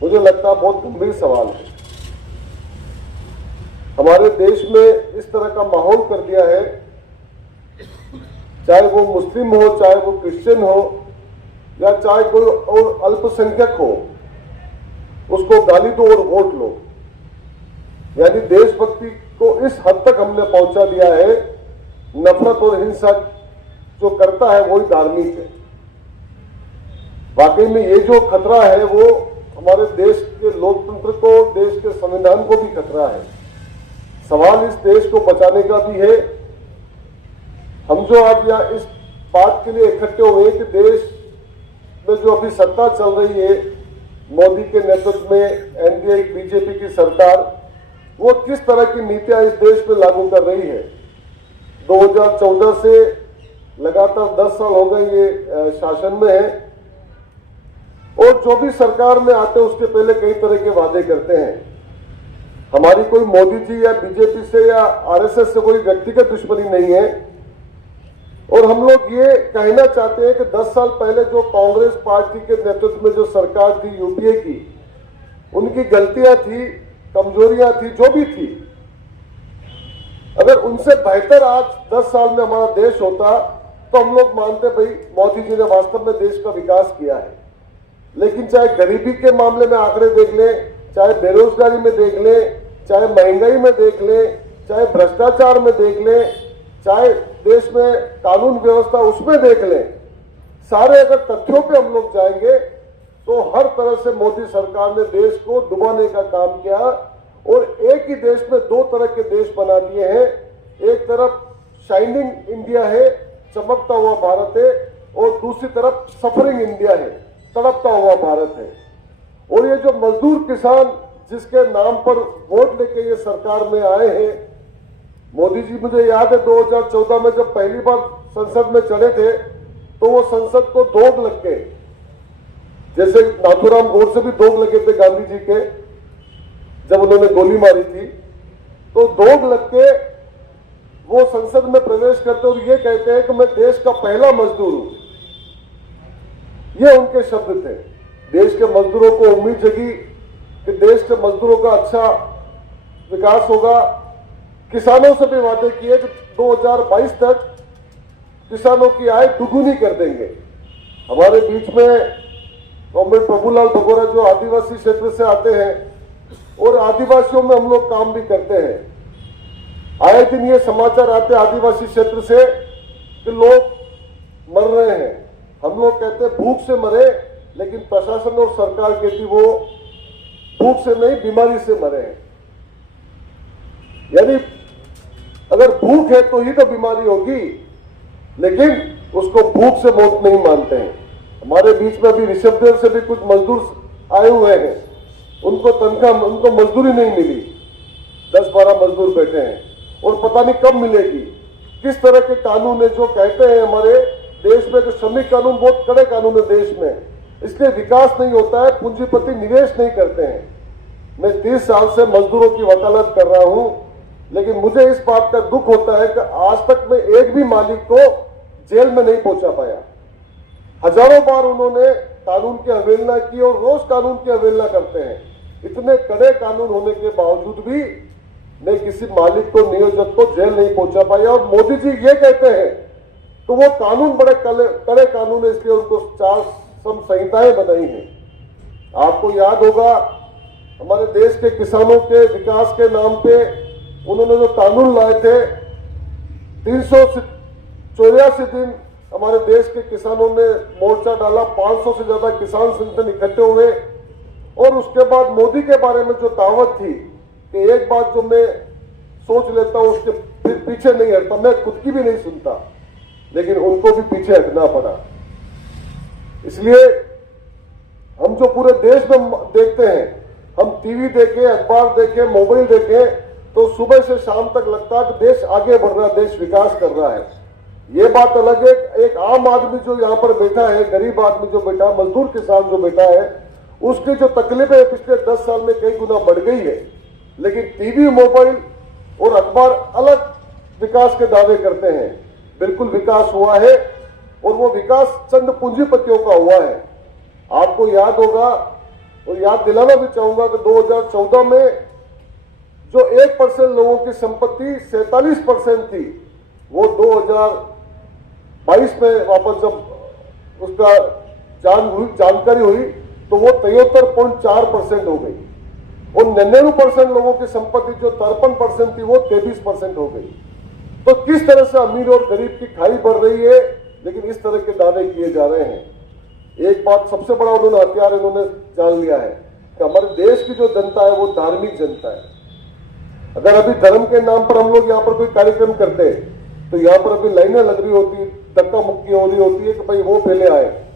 मुझे लगता है बहुत गंभीर सवाल है। हमारे देश में इस तरह का माहौल कर दिया है, चाहे वो मुस्लिम हो, चाहे वो क्रिश्चियन हो, या चाहे कोई और अल्पसंख्यक हो, उसको गाली दो और वोट लो। यानी देशभक्ति को इस हद तक हमने पहुंचा दिया है, नफरत और हिंसा जो करता है वही धार्मिक है। वाकई में ये जो खतरा है वो हमारे देश के लोकतंत्र को, देश के संविधान को भी खतरा है। सवाल इस देश को बचाने का भी है। हम जो आज यहाँ इस बात के लिए इकट्ठे हुए कि देश में जो अभी सत्ता चल रही है मोदी के नेतृत्व में, एनडीए बीजेपी की सरकार, वो किस तरह की नीतियां इस देश में लागू कर रही है। 2014 से लगातार 10 साल हो गए ये शासन में है, और जो भी सरकार में आते हैं उसके पहले कई तरह के वादे करते हैं। हमारी कोई मोदी जी या बीजेपी से या आरएसएस से कोई व्यक्तिगत दुश्मनी नहीं है, और हम लोग ये कहना चाहते हैं कि 10 साल पहले जो कांग्रेस पार्टी के नेतृत्व में जो सरकार थी यूपीए की, उनकी गलतियां थी, कमजोरियां थी, जो भी थी, अगर उनसे बेहतर आज 10 साल में हमारा देश होता तो हम लोग मानते भाई मोदी जी ने वास्तव में देश का विकास किया है। लेकिन चाहे गरीबी के मामले में आंकड़े देख लें, चाहे बेरोजगारी में देख लें, चाहे महंगाई में देख लें, चाहे भ्रष्टाचार में देख लें, चाहे देश में कानून व्यवस्था उसमें देख लें, सारे अगर तथ्यों पे हम लोग जाएंगे तो हर तरह से मोदी सरकार ने देश को डुबाने का काम किया, और एक ही देश में दो तरह के देश बना दिए हैं। एक तरफ शाइनिंग इंडिया है, चमकता हुआ भारत है, और दूसरी तरफ सफरिंग इंडिया है, तड़पता हुआ भारत है। और ये जो मजदूर किसान जिसके नाम पर वोट लेके ये सरकार में आए हैं, मोदी जी, मुझे याद है 2014 में जब पहली बार संसद में चढ़े थे तो वो संसद को दोग लग के, जैसे नाथूराम गोडसे भी दोग लगे थे गांधी जी के जब उन्होंने गोली मारी थी, तो दोग लग के वो संसद में प्रवेश करते और ये कहते हैं कि मैं देश का पहला मजदूर हूं। ये उनके शब्द थे। देश के मजदूरों को उम्मीद जगी कि देश के मजदूरों का अच्छा विकास होगा। किसानों से भी वादे किए कि 2022 तक किसानों की आय दुगुनी कर देंगे। हमारे बीच में कॉमरेड प्रभुलाल बगोरा जो आदिवासी क्षेत्र से आते हैं और आदिवासियों में हम लोग काम भी करते हैं, आए दिन ये समाचार आते आदिवासी क्षेत्र से कि लोग मर रहे हैं। हम लोग कहते हैं भूख से मरे, लेकिन प्रशासन और सरकार कहती वो भूख से नहीं बीमारी से मरे हैं। यानी अगर भूख है तो ही तो बीमारी होगी, लेकिन उसको भूख से मौत नहीं मानते हैं। हमारे बीच में अभी ऋषभदेव से भी कुछ मजदूर आए हुए हैं, उनको तनख्वाह, उनको मजदूरी नहीं मिली, 10-12 मजदूर बैठे हैं और पता नहीं कब मिलेगी। किस तरह के कानून है जो कहते हैं हमारे देश में कि श्रमिक कानून बहुत कड़े कानून है देश में, इसलिए विकास नहीं होता है, पूंजीपति निवेश नहीं करते हैं। मैं 30 साल से मजदूरों की वकालत कर रहा हूं, लेकिन मुझे इस बात का दुख होता है कि आज तक मैं एक भी मालिक को जेल में नहीं पहुंचा पाया। हजारों बार उन्होंने कानून की अवहेलना की और रोज कानून की अवहेलना करते हैं। इतने कड़े कानून होने के बावजूद भी मैं किसी मालिक को, नियोजक को जेल नहीं पहुंचा पाया। और मोदी जी ये कहते हैं तो वो कानून बड़े कड़े कानून है, इसलिए उनको 4 संहिताएं बनाई हैं। आपको याद होगा हमारे देश के किसानों के विकास के नाम पे उन्होंने जो कानून लाए थे, 384 दिन हमारे देश के किसानों ने मोर्चा डाला, 500 से ज्यादा किसान संगठन इकट्ठे हुए। और उसके बाद मोदी के बारे में जो कहावत थी कि एक बात जो मैं सोच लेता हूं उसके फिर पीछे नहीं हटता, मैं खुद की भी नहीं सुनता, लेकिन उनको भी पीछे हटना पड़ा। इसलिए हम जो पूरे देश में देखते हैं, हम टीवी देखें, अखबार देखें, मोबाइल देखें, तो सुबह से शाम तक लगता है कि देश आगे बढ़ रहा है, देश विकास कर रहा है। ये बात अलग है, एक आम आदमी जो यहाँ पर बैठा है, गरीब आदमी जो बैठा, मजदूर किसान जो बैठा है, उसकी जो तकलीफें पिछले 10 साल में कई गुना बढ़ गई है। लेकिन टीवी, मोबाइल और अखबार अलग विकास के दावे करते हैं। बिल्कुल विकास हुआ है और वो विकास चंद पूंजीपतियों का हुआ है। आपको याद होगा और याद दिलाना भी चाहूंगा कि 2014 में जो 1% लोगों की संपत्ति 47% थी, वो 2022 में वापस जब उसका जानकारी हुई तो वो 73.4% हो गई। और 99% लोगों की संपत्ति जो 53% थी वो 23% हो गई। तो किस तरह से अमीर और गरीब की खाई बढ़ रही है, लेकिन इस तरह के दावे किए जा रहे हैं। एक बात सबसे बड़ा उन्होंने हथियार इन्होंने जान लिया है कि हमारे देश की जो जनता है वो धार्मिक जनता है। अगर अभी धर्म के नाम पर हम लोग यहाँ पर कोई कार्यक्रम करते हैं तो यहाँ पर अभी लाइनें लग रही होती, धक्का मुक्की हो रही होती है कि भाई वो पहले आए।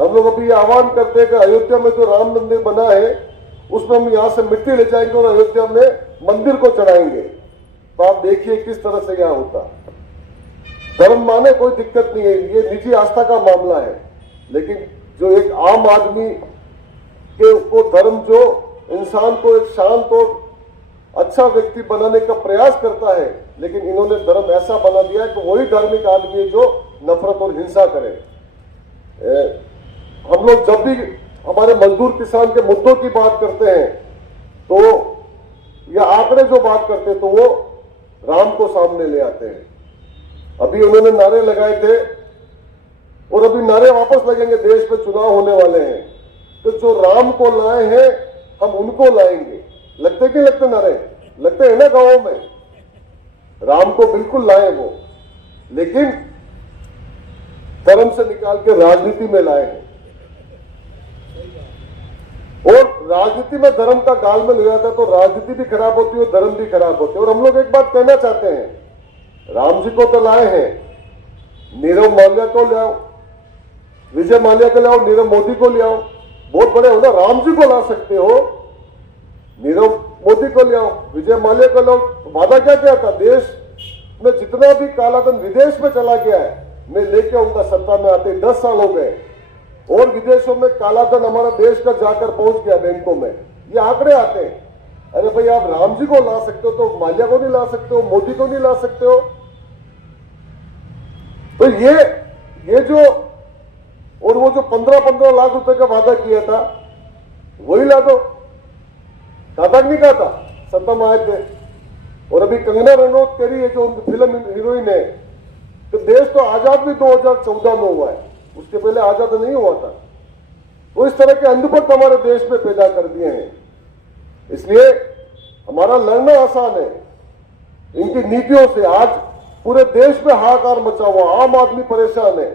हम लोग अभी ये आह्वान करते हैं कि अयोध्या में जो राम मंदिर बना है उसमें हम यहाँ से मिट्टी ले जाएंगे और अयोध्या में मंदिर को चढ़ाएंगे। तो आप देखिए किस तरह से यहाँ होता। धर्म माने कोई दिक्कत नहीं है, ये निजी आस्था का मामला है, लेकिन जो एक आम आदमी के को धर्म जो इंसान को एक शांत और अच्छा व्यक्ति बनाने का प्रयास करता है, लेकिन इन्होंने धर्म ऐसा बना दिया कि वही धार्मिक आदमी है जो नफरत और हिंसा करे। हम लोग जब भी हमारे मजदूर किसान के मुद्दों की बात करते हैं तो या आंकड़े जो बात करते हैं तो वो राम को सामने ले आते हैं। अभी उन्होंने नारे लगाए थे और अभी नारे वापस लगेंगे, देश में चुनाव होने वाले हैं तो जो राम को लाए हैं हम उनको लाएंगे। लगते कि लगते नारे लगते हैं ना गांवों में, राम को बिल्कुल लाए वो, लेकिन धर्म से निकाल के राजनीति में लाए हैं। और राजनीति में धर्म का गालमेल हो जाता है तो राजनीति भी खराब होती है और धर्म भी खराब होते हैं। और हम लोग एक बात कहना चाहते हैं, राम जी को तो लाए हैं, नीरव माल्या को ले आओ, विजय माल्या को ले आओ, नीरव मोदी को ले आओ, बहुत बड़े हो ना, राम जी को ला सकते हो, नीरव मोदी को ले आओ, विजय माल्या को लाओ। वादा क्या क्या था, देश में जितना भी काला धन विदेश में चला गया है मैं लेके आऊंगा सत्ता में आते 10 साल हो गए, और विदेशों में काला धन हमारा देश का जाकर पहुंच गया बैंकों में, ये आंकड़े आते हैं। अरे भाई, आप राम जी को ला सकते हो तो माल्या को नहीं ला सकते हो, मोदी को नहीं ला सकते हो? तो ये जो और वो जो 15-15 लाख रुपए का वादा किया था वही ला दो, कहा था नहीं कहा था, सत्ता में आए थे। और अभी कंगना रनौत कह रही है जो फिल्म हीरोइन है, तो देश तो आजाद भी 2014 में हुआ है, उसके पहले आजाद नहीं हुआ था। तो इस तरह के अंधभक्त हमारे देश में पैदा कर दिए हैं, इसलिए हमारा लड़ना आसान है इनकी नीतियों से। आज पूरे देश में हाहाकार मचा हुआ, आम आदमी परेशान है,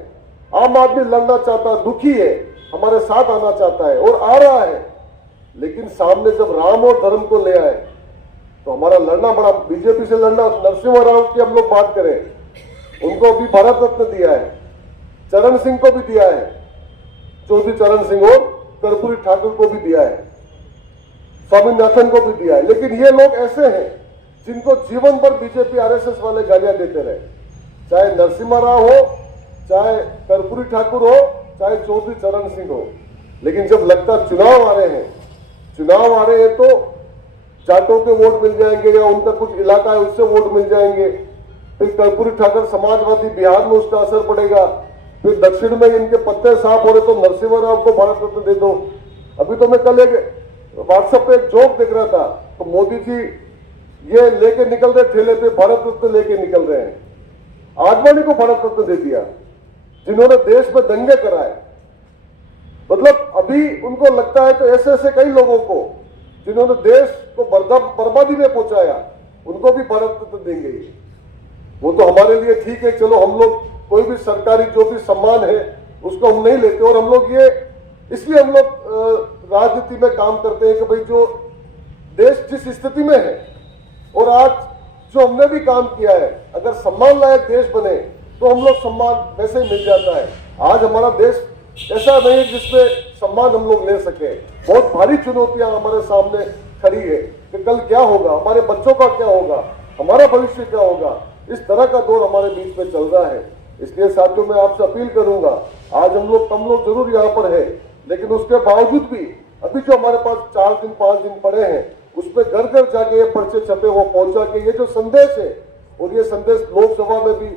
आम आदमी लड़ना चाहता है, दुखी है, हमारे साथ आना चाहता है और आ रहा है। लेकिन सामने जब राम और धर्म को ले आए तो हमारा लड़ना बड़ा, बीजेपी से लड़ना, नरसिम्हा राव की हम लोग बात करें, उनको अभी भारत रत्न दिया है, चरण सिंह को भी दिया है, चौधरी चरण सिंह, और कर्पूरी ठाकुर को भी दिया है, स्वामीनाथन को भी दिया है। लेकिन ये लोग ऐसे हैं जिनको जीवन भर बीजेपी आरएसएस वाले गालियां देते रहे, चाहे नरसिम्हा राव हो, चाहे कर्पूरी ठाकुर हो, चाहे चौधरी चरण सिंह हो। लेकिन जब लगता चुनाव आ रहे हैं तो जाटों के वोट मिल जाएंगे या उनका कुछ इलाका है उससे वोट मिल जाएंगे, फिर कर्पूरी ठाकुर समाजवादी बिहार में उसका असर पड़ेगा, फिर दक्षिण में इनके पत्ते साफ हो रहे तो नरसिम्हा राव को भारत रत्न दे दो। अभी तो मैं कल एक व्हाट्सएप पे एक जोक देख रहा था, तो मोदी जी ये लेके निकल रहे ठेले पे, भारत रत्न लेके निकल रहे हैं। आडवाणी को भारत रत्न दे दिया जिन्होंने देश में दंगे कराए। मतलब अभी उनको लगता है, तो ऐसे ऐसे कई लोगों को जिन्होंने देश को बर्बादी में पहुंचाया, उनको भी भारत रत्न देंगे। वो तो हमारे लिए ठीक है, चलो हम लोग कोई भी सरकारी जो भी सम्मान है उसको हम नहीं लेते, और हम लोग ये इसलिए हम लोग राजनीति में काम करते हैं कि भाई जो देश जिस स्थिति में है और आज जो हमने भी काम किया है, अगर सम्मान लायक देश बने तो हम लोग सम्मान वैसे ही मिल जाता है। आज हमारा देश ऐसा नहीं है जिसमें सम्मान हम लोग ले सके। बहुत भारी चुनौतियां हमारे सामने खड़ी है कि कल क्या होगा, हमारे बच्चों का क्या होगा, हमारा भविष्य क्या होगा। इस तरह का दौर हमारे बीच में चल रहा है। इसलिए साथियों, मैं आपसे अपील करूंगा, आज हम लोग कम लोग जरूर यहाँ पर है, लेकिन उसके बावजूद भी अभी जो हमारे पास 4 दिन 5 दिन पड़े हैं, उसमें घर घर जाके ये पर्चे छपे वो पहुंचा के ये जो संदेश है, और ये संदेश लोकसभा में भी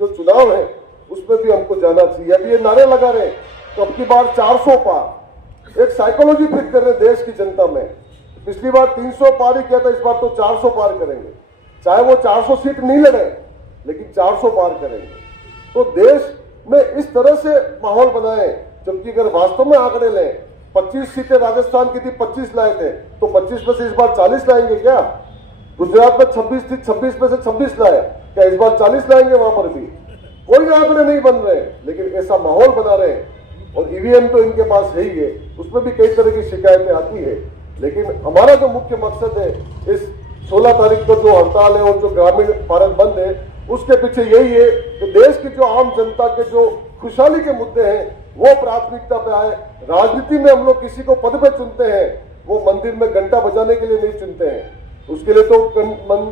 जो चुनाव है उसमें भी हमको जाना चाहिए। अभी ये नारे लगा रहे हैं तो अब की बार 400 पार, एक साइकोलॉजी फिट कर रहे देश की जनता में। पिछली बार 300 पार ही किया था, इस बार तो 400 पार करेंगे, चाहे वो 400 सीट नहीं लड़े लेकिन 400 पार करेंगे। तो देश में इस तरह से माहौल बनाए, जबकि अगर वास्तव में आंकड़े लें, 25 सीटें राजस्थान की थी, 25 लाए थे, तो 25 में से इस बार 40 लाएंगे क्या? गुजरात में 26 थी, 26 में से 26 लाए, क्या इस बार 40 लाएंगे? वहां पर भी कोई आंकड़े नहीं बन रहे, लेकिन ऐसा माहौल बना रहे हैं। और ईवीएम तो इनके पास है ही है, उसमें भी कई तरह की शिकायतें आती है। लेकिन हमारा जो मुख्य मकसद है, इस 16 तारीख को जो हड़ताल है और जो ग्रामीण भारत बंद है, उसके पीछे यही है कि देश की जो आम जनता के जो खुशहाली के मुद्दे हैं वो प्राथमिकता पे आए। राजनीति में हम लोग किसी को पद पे चुनते हैं, वो मंदिर में घंटा बजाने के लिए नहीं चुनते हैं। उसके लिए तो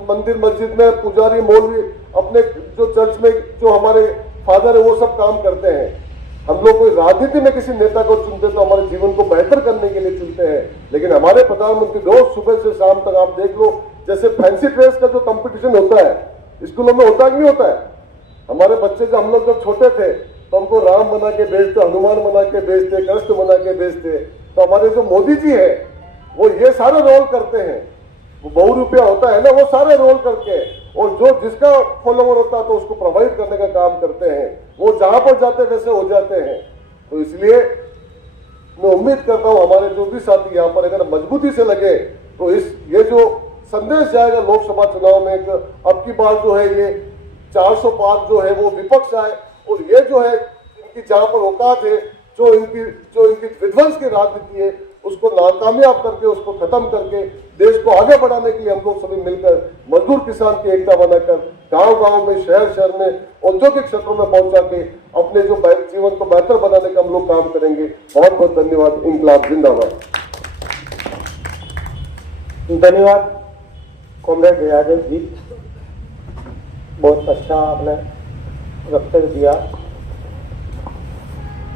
मंदिर मस्जिद में पुजारी मौलवी अपने जो चर्च में जो हमारे फादर है वो सब काम करते हैं। हम लोग कोई राजनीति में किसी नेता को चुनते तो हमारे जीवन को बेहतर करने के लिए चुनते हैं। लेकिन हमारे प्रधानमंत्री रोज सुबह से शाम तक आप देख लो, जैसे फैंसी ड्रेस का जो कंपटीशन होता है स्कूलों में, होता नहीं होता है? हमारे बच्चे जब हम लोग जब छोटे थे तो हमको राम बना के भेजते, हनुमान बना के भेजते, कृष्ण बना के भेजते। तो हमारे जो मोदी जी है वो ये सारे रोल करते हैं, वो बहु रुपया होता है ना, वो सारे रोल करके, और जो जिसका फॉलोवर होता है तो उसको प्रोवाइड करने का काम करते हैं। वो जहां पर जाते वैसे हो जाते हैं। तो इसलिए मैं उम्मीद करता हूं हमारे जो भी साथी यहाँ पर अगर मजबूती से लगे तो ये जो संदेश जाएगा लोकसभा चुनाव में, अब की बार जो है ये 400 पार जो है वो विपक्ष आए, और ये जो है इनकी जहां पर औकात है, जो इनकी विध्वंस की राजनीति है, उसको नाकामयाब करके, उसको खत्म करके देश को आगे बढ़ाने के लिए हम लोग सभी मिलकर मजदूर किसान की एकता बनाकर गांव-गांव में, शहर में, औद्योगिक क्षेत्रों में पहुंचा के अपने जो जीवन को बेहतर बनाने का हम लोग काम करेंगे। बहुत बहुत धन्यवाद। इंकलाब जिंदाबाद। धन्यवाद कॉमरेड यादव जी, बहुत अच्छा आपने वक्तव्य दिया।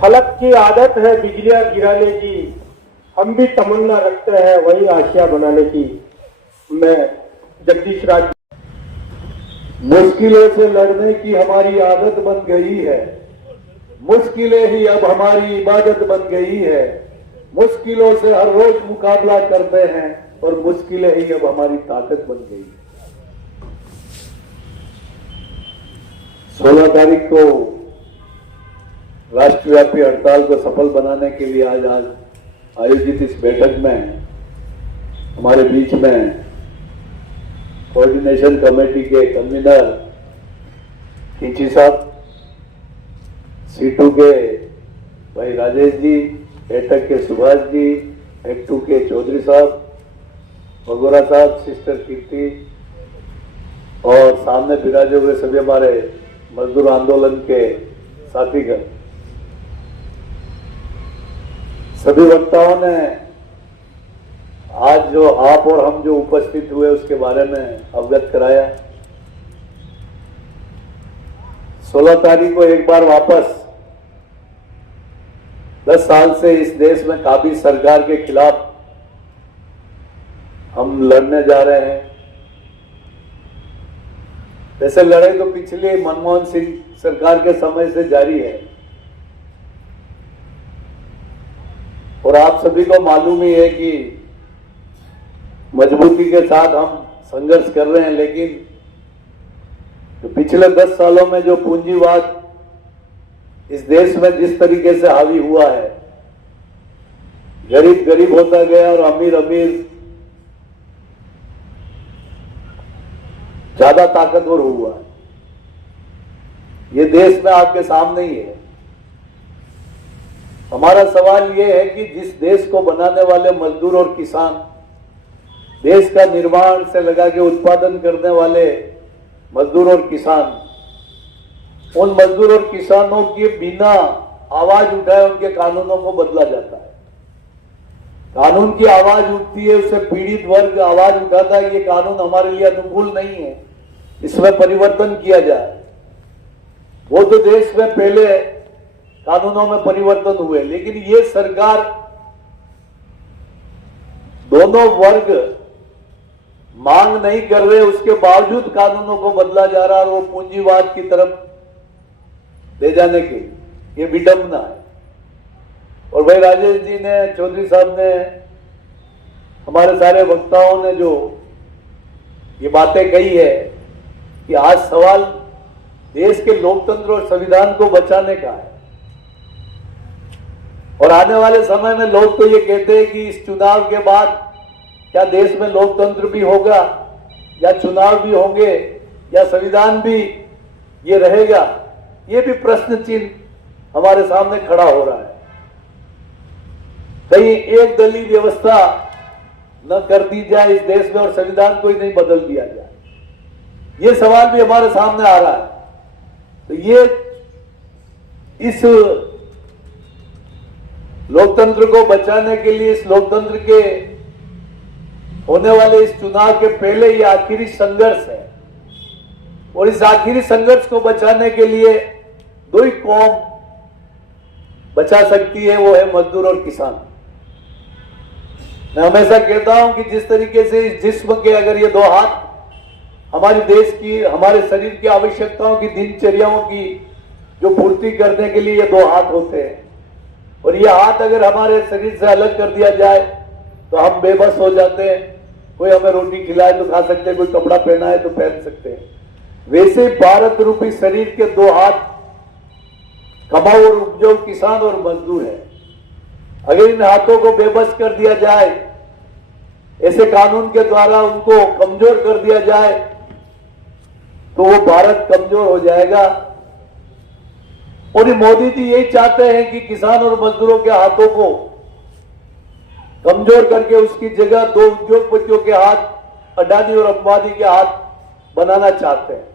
फलक की आदत है बिजलियां गिराने की, हम भी तमन्ना रखते हैं वही आशिया बनाने की। मैं जगदीश राज। मुश्किलों से लड़ने की हमारी आदत बन गई है, मुश्किलें ही अब हमारी इबादत बन गई है। मुश्किलों से हर रोज मुकाबला करते हैं और मुश्किलें ही अब हमारी ताकत बन गई है। 16 तारीख को राष्ट्रव्यापी हड़ताल को सफल बनाने के लिए आज आयोजित इस बैठक में हमारे बीच में कोऑर्डिनेशन कमेटी के कन्वीनर खींची साहब, C2 के भाई राजेश जी, एटक के सुभाष जी, Act2 के चौधरी साहब, बगोरा साहब, सिस्टर कीर्ति और सामने विराजे हुए सभी हमारे मजदूर आंदोलन के साथीगण, सभी वक्ताओं ने आज जो आप और हम जो उपस्थित हुए उसके बारे में अवगत कराया। 16 तारीख को एक बार वापस 10 साल से इस देश में काबिज सरकार के खिलाफ हम लड़ने जा रहे हैं। वैसे लड़ाई तो पिछले मनमोहन सिंह सरकार के समय से जारी है और आप सभी को मालूम ही है कि मजबूती के साथ हम संघर्ष कर रहे हैं, लेकिन तो पिछले 10 सालों में जो पूंजीवाद इस देश में जिस तरीके से हावी हुआ है, गरीब गरीब होता गया और अमीर अमीर ज्यादा ताकतवर हुआ है, ये देश में आपके सामने ही है। हमारा सवाल ये है कि जिस देश को बनाने वाले मजदूर और किसान, देश का निर्माण से लगा के उत्पादन करने वाले मजदूर और किसान, उन मजदूर और किसानों के बिना आवाज उठाए उनके कानूनों को बदला जाता है। कानून की आवाज उठती है, उससे पीड़ित वर्ग आवाज उठाता है, ये कानून हमारे लिए अनुकूल नहीं है, इसमें परिवर्तन किया जाए। वो तो देश में पहले कानूनों में परिवर्तन हुए, लेकिन ये सरकार दोनों वर्ग मांग नहीं कर रहे, उसके बावजूद कानूनों को बदला जा रहा है और वो पूंजीवाद की तरफ ले जाने के ये विडंबना है। और भाई राजेश जी ने, चौधरी साहब ने, हमारे सारे वक्ताओं ने जो ये बातें कही है कि आज सवाल देश के लोकतंत्र और संविधान को बचाने का है। और आने वाले समय में लोग तो ये कहते हैं कि इस चुनाव के बाद क्या देश में लोकतंत्र भी होगा, या चुनाव भी होंगे, या संविधान भी ये रहेगा, ये भी प्रश्न चिन्ह हमारे सामने खड़ा हो रहा है। कहीं एक दलीय व्यवस्था न कर दी जाए इस देश में और संविधान को ही नहीं बदल दिया जाए, ये सवाल भी हमारे सामने आ रहा है। तो ये इस लोकतंत्र को बचाने के लिए, इस लोकतंत्र के होने वाले इस चुनाव के पहले ये आखिरी संघर्ष है। और इस आखिरी संघर्ष को बचाने के लिए दो ही कौम बचा सकती है, वो है मजदूर और किसान। मैं हमेशा कहता हूं कि जिस तरीके से इस जिस्म के अगर ये दो हाथ हमारे देश की, हमारे शरीर की आवश्यकताओं की, दिनचर्याओं की जो पूर्ति करने के लिए ये दो हाथ होते हैं, और ये हाथ अगर हमारे शरीर से अलग कर दिया जाए तो हम बेबस हो जाते हैं। कोई हमें रोटी खिलाए तो खा सकते हैं, कोई कपड़ा पहना है तो पहन सकते हैं। वैसे भारत रूपी शरीर के दो हाथ कमाऊ और उपजाऊ किसान और मजदूर है। अगर इन हाथों को बेबस कर दिया जाए, ऐसे कानून के द्वारा उनको कमजोर कर दिया जाए, तो वो भारत कमजोर हो जाएगा। और ये मोदी जी यही चाहते हैं कि किसान और मजदूरों के हाथों को कमजोर करके उसकी जगह दो उद्योगपतियों के हाथ, अडानी और अंबानी के हाथ बनाना चाहते हैं।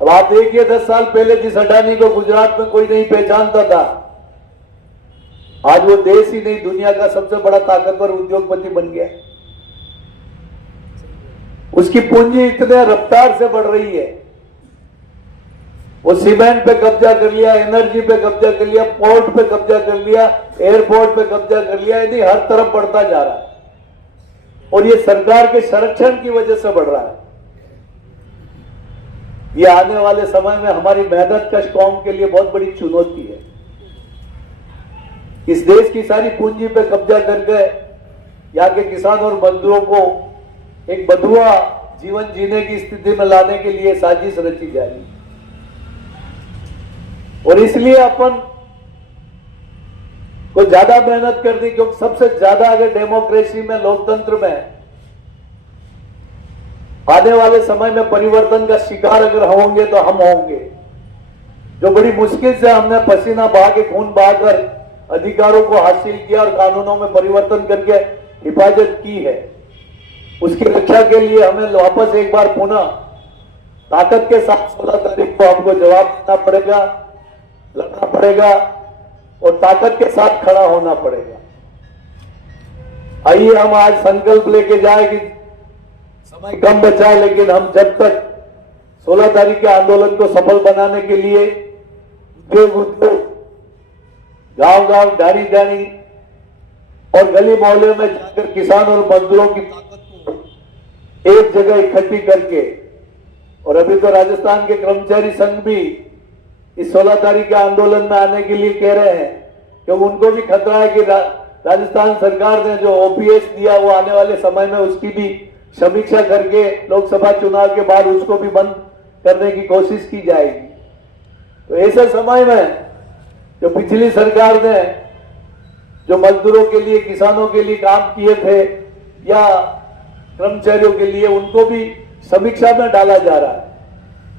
अब आप देखिए 10 साल पहले जिस अडानी को गुजरात में कोई नहीं पहचानता था, आज वो देश ही नहीं दुनिया का सबसे बड़ा ताकतवर उद्योगपति बन गया। उसकी पूंजी इतने रफ्तार से बढ़ रही है वो सीमेंट पे कब्जा कर लिया, एनर्जी पे कब्जा कर लिया, पोर्ट पे कब्जा कर लिया, एयरपोर्ट पे कब्जा कर लिया, यानी हर तरफ बढ़ता जा रहा है और ये सरकार के संरक्षण की वजह से बढ़ रहा है। ये आने वाले समय में हमारी मेहनत कश कौम के लिए बहुत बड़ी चुनौती है। इस देश की सारी पूंजी पे कब्जा करके यहाँ के किसान और मजदूरों को एक बदुआ जीवन जीने की स्थिति में लाने के लिए साजिश रची जा रही है और इसलिए अपन को ज्यादा मेहनत करनी, क्योंकि सबसे ज्यादा अगर डेमोक्रेसी में, लोकतंत्र में आने वाले समय में परिवर्तन का शिकार अगर होंगे तो हम होंगे, जो बड़ी मुश्किल से हमने पसीना बहा के, खून बहाकर अधिकारों को हासिल किया और कानूनों में परिवर्तन करके हिफाजत की है। उसकी रक्षा के लिए हमें वापस एक बार पुनः ताकत के साथ 16 तारीख को हमको जवाब देना पड़ेगा, लड़ना पड़ेगा और ताकत के साथ खड़ा होना पड़ेगा। आइए हम आज संकल्प लेके जाए कि समय कम बचा है, लेकिन हम जब तक 16 तारीख के आंदोलन को सफल बनाने के लिए उद्योग, गांव-गांव, गाड़ी-गाड़ी और गली मोहल्ले में जाकर किसान और मजदूरों की ताकत को एक जगह इकट्ठी करके, और अभी तो राजस्थान के कर्मचारी संघ भी इस 16 तारीख के आंदोलन में आने के लिए कह रहे हैं, क्योंकि उनको भी खतरा है कि राजस्थान सरकार ने जो ओपीएस दिया वो आने वाले समय में उसकी भी समीक्षा करके लोकसभा चुनाव के बाद उसको भी बंद करने की कोशिश की जाएगी। तो ऐसे समय में जो पिछली सरकार ने जो मजदूरों के लिए, किसानों के लिए काम किए थे या कर्मचारियों के लिए, उनको भी समीक्षा में डाला जा रहा है।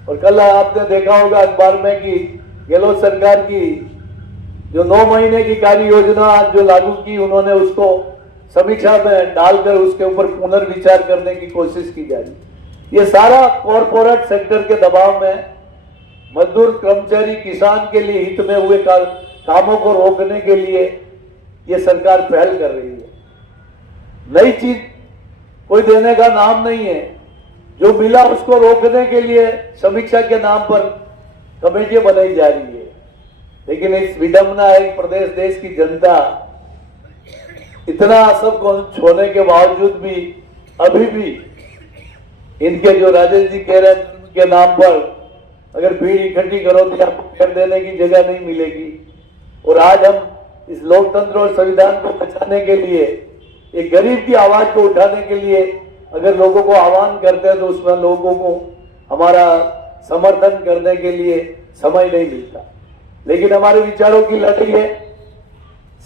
और कल आपने देखा होगा अखबार में कि गहलोत सरकार की जो 9 महीने की कार्य योजना जो लागू की, उन्होंने उसको समीक्षा में डालकर उसके ऊपर पुनर्विचार करने की कोशिश की जा रही है। ये सारा कॉरपोरेट सेक्टर के दबाव में मजदूर, कर्मचारी, किसान के लिए हित में हुए कामों को रोकने के लिए ये सरकार पहल कर रही है। नई चीज कोई देने का नाम नहीं है, जो मिला उसको रोकने के लिए समीक्षा के नाम पर कमेटियां बनाई जा रही है। लेकिन इस विडंबना है, प्रदेश, देश की जनता इतना सब होने के बावजूद भी अभी भी इनके जो राजेश जी कह रहे हैं धर्म के नाम पर अगर भीड़ इकट्ठी करो तो आपको पैर देने की जगह नहीं मिलेगी। और आज हम इस लोकतंत्र और संविधान को बचाने के लिए, एक गरीब की आवाज को उठाने के लिए अगर लोगों को आह्वान करते हैं तो उसमें लोगों को हमारा समर्थन करने के लिए समय नहीं मिलता। लेकिन हमारे विचारों की लड़ाई है,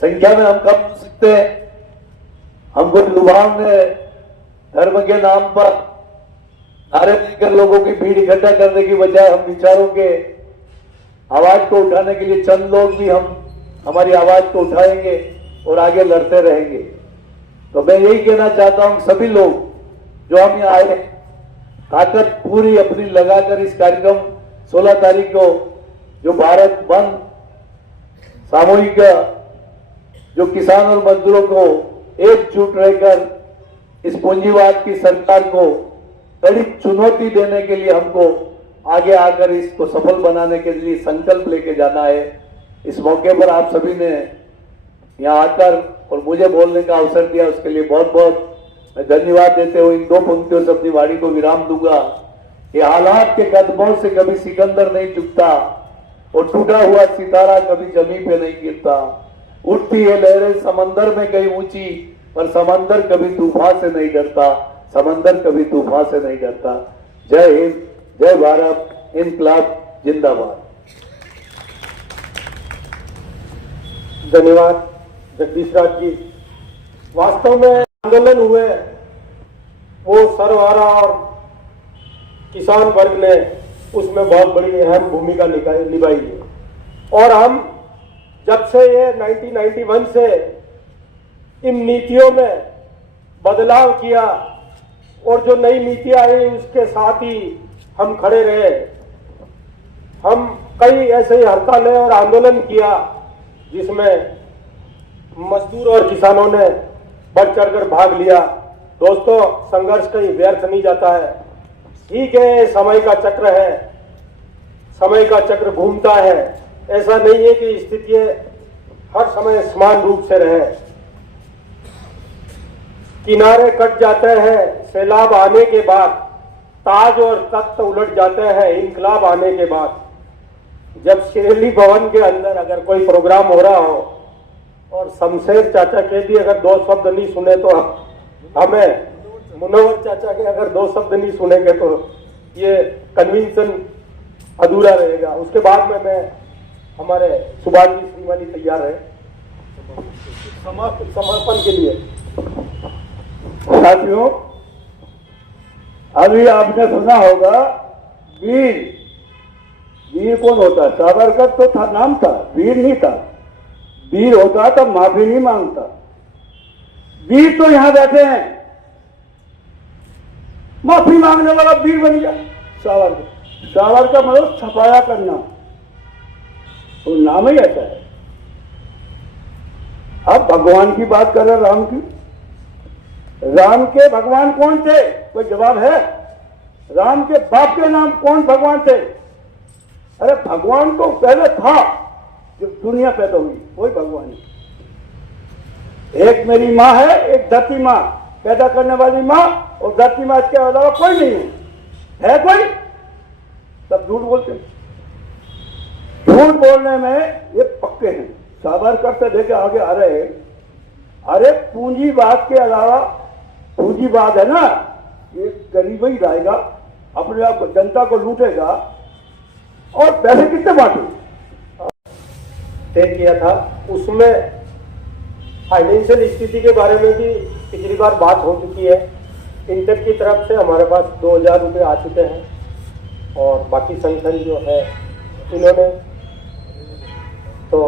संख्या में हम कम हो सकते हैं। हमको लुभावने धर्म के नाम पर नारे देकर लोगों की भीड़ इकट्ठा करने की बजाय हम विचारों के आवाज को उठाने के लिए चंद लोग भी हम हमारी आवाज को उठाएंगे और आगे लड़ते रहेंगे। तो मैं यही कहना चाहता हूं, सभी लोग जो हम यहाँ आए, ताकत पूरी अपनी लगाकर इस कार्यक्रम 16 तारीख को जो भारत बंद सामूहिक जो किसान और मजदूरों को एकजुट रहकर इस पूंजीवाद की सरकार को कड़ी चुनौती देने के लिए हमको आगे आकर इसको सफल बनाने के लिए संकल्प लेके जाना है। इस मौके पर आप सभी ने यहाँ आकर और मुझे बोलने का अवसर दिया, उसके लिए बहुत बहुत मैं धन्यवाद देते हुए इन 2 पंक्तियों से अपनी वाणी को विराम दूंगा कि हालात के कदमों से कभी सिकंदर नहीं झुकता और टूटा हुआ सितारा कभी जमीन पे नहीं गिरता। उठती है लहरें समंदर में कहीं ऊंची, पर समंदर कभी तूफान से नहीं डरता, समंदर कभी तूफान से नहीं डरता। जय हिंद, जय भारत, इनकलाब जिंदाबाद। धन्यवाद जगदीश राज जी। वास्तव में आंदोलन हुए वो सर्वहारा और किसान वर्ग ने उसमें बहुत बड़ी अहम भूमिका निभाई है। और हम जब से ये 1991 से इन नीतियों में बदलाव किया और जो नई नीतियां आई उसके साथ ही हम खड़े रहे। हम कई ऐसे हड़तालें और आंदोलन किया जिसमें मजदूर और किसानों ने बढ़ चढ़कर भाग लिया। दोस्तों, संघर्ष कहीं व्यर्थ नहीं जाता है। ठीक है, समय का चक्र है, समय का चक्र घूमता है। ऐसा नहीं है कि स्थितियां हर समय समान रूप से रहे। किनारे कट जाते हैं, सैलाब आने के बाद ताज और तख्त उलट जाते हैं इनकलाब आने के बाद। जब शिरेली भवन के अंदर अगर कोई प्रोग्राम हो रहा हो और शमशेर चाचा के भी अगर 2 शब्द नहीं सुने तो हमें, मुनव्वर चाचा के अगर 2 शब्द नहीं सुनेंगे तो ये कन्वेंशन अधूरा रहेगा। उसके बाद में मैं हमारे सुभाष जी श्रीमानी तैयार है समर्पण के लिए। साथियों, अभी आपने सुना होगा वीर, वीर कौन होता है? सावरकर तो था, नाम था, वीर नहीं था। वीर होता तो माफी नहीं मांगता। वीर तो यहां बैठे हैं, माफी मांगने वाला वीर बन गया सावरकर। सावरकर मतलब छपाया करना, तो नाम ही ऐसा है। अब भगवान की बात कर रहे, राम की। राम के भगवान कौन थे? कोई जवाब है? राम के बाप के नाम कौन भगवान थे? अरे भगवान तो पहले था जब दुनिया पैदा हुई, कोई भगवान नहीं। एक मेरी माँ है, एक धरती माँ, पैदा करने वाली माँ, और धरती माँ के अलावा कोई नहीं है कोई? सब झूठ बोलते हैं। झूठ बोलने में ये पक्के हैं। सावरकर से लेके आगे आ रहे हैं। अरे पूंजीवाद के अलावा, पूंजीवाद है ना, ये गरीब ही रहेगा, अपने आप को, जनता को लूटेगा, और पैसे कितने बांटे तय किया था। उसमें फाइनेंशियल स्थिति के बारे में भी पिछली बार बात हो चुकी है। इंटेक की तरफ से हमारे पास 2000 रुपये आ चुके हैं, और बाकी संगठन जो है इन्होंने, तो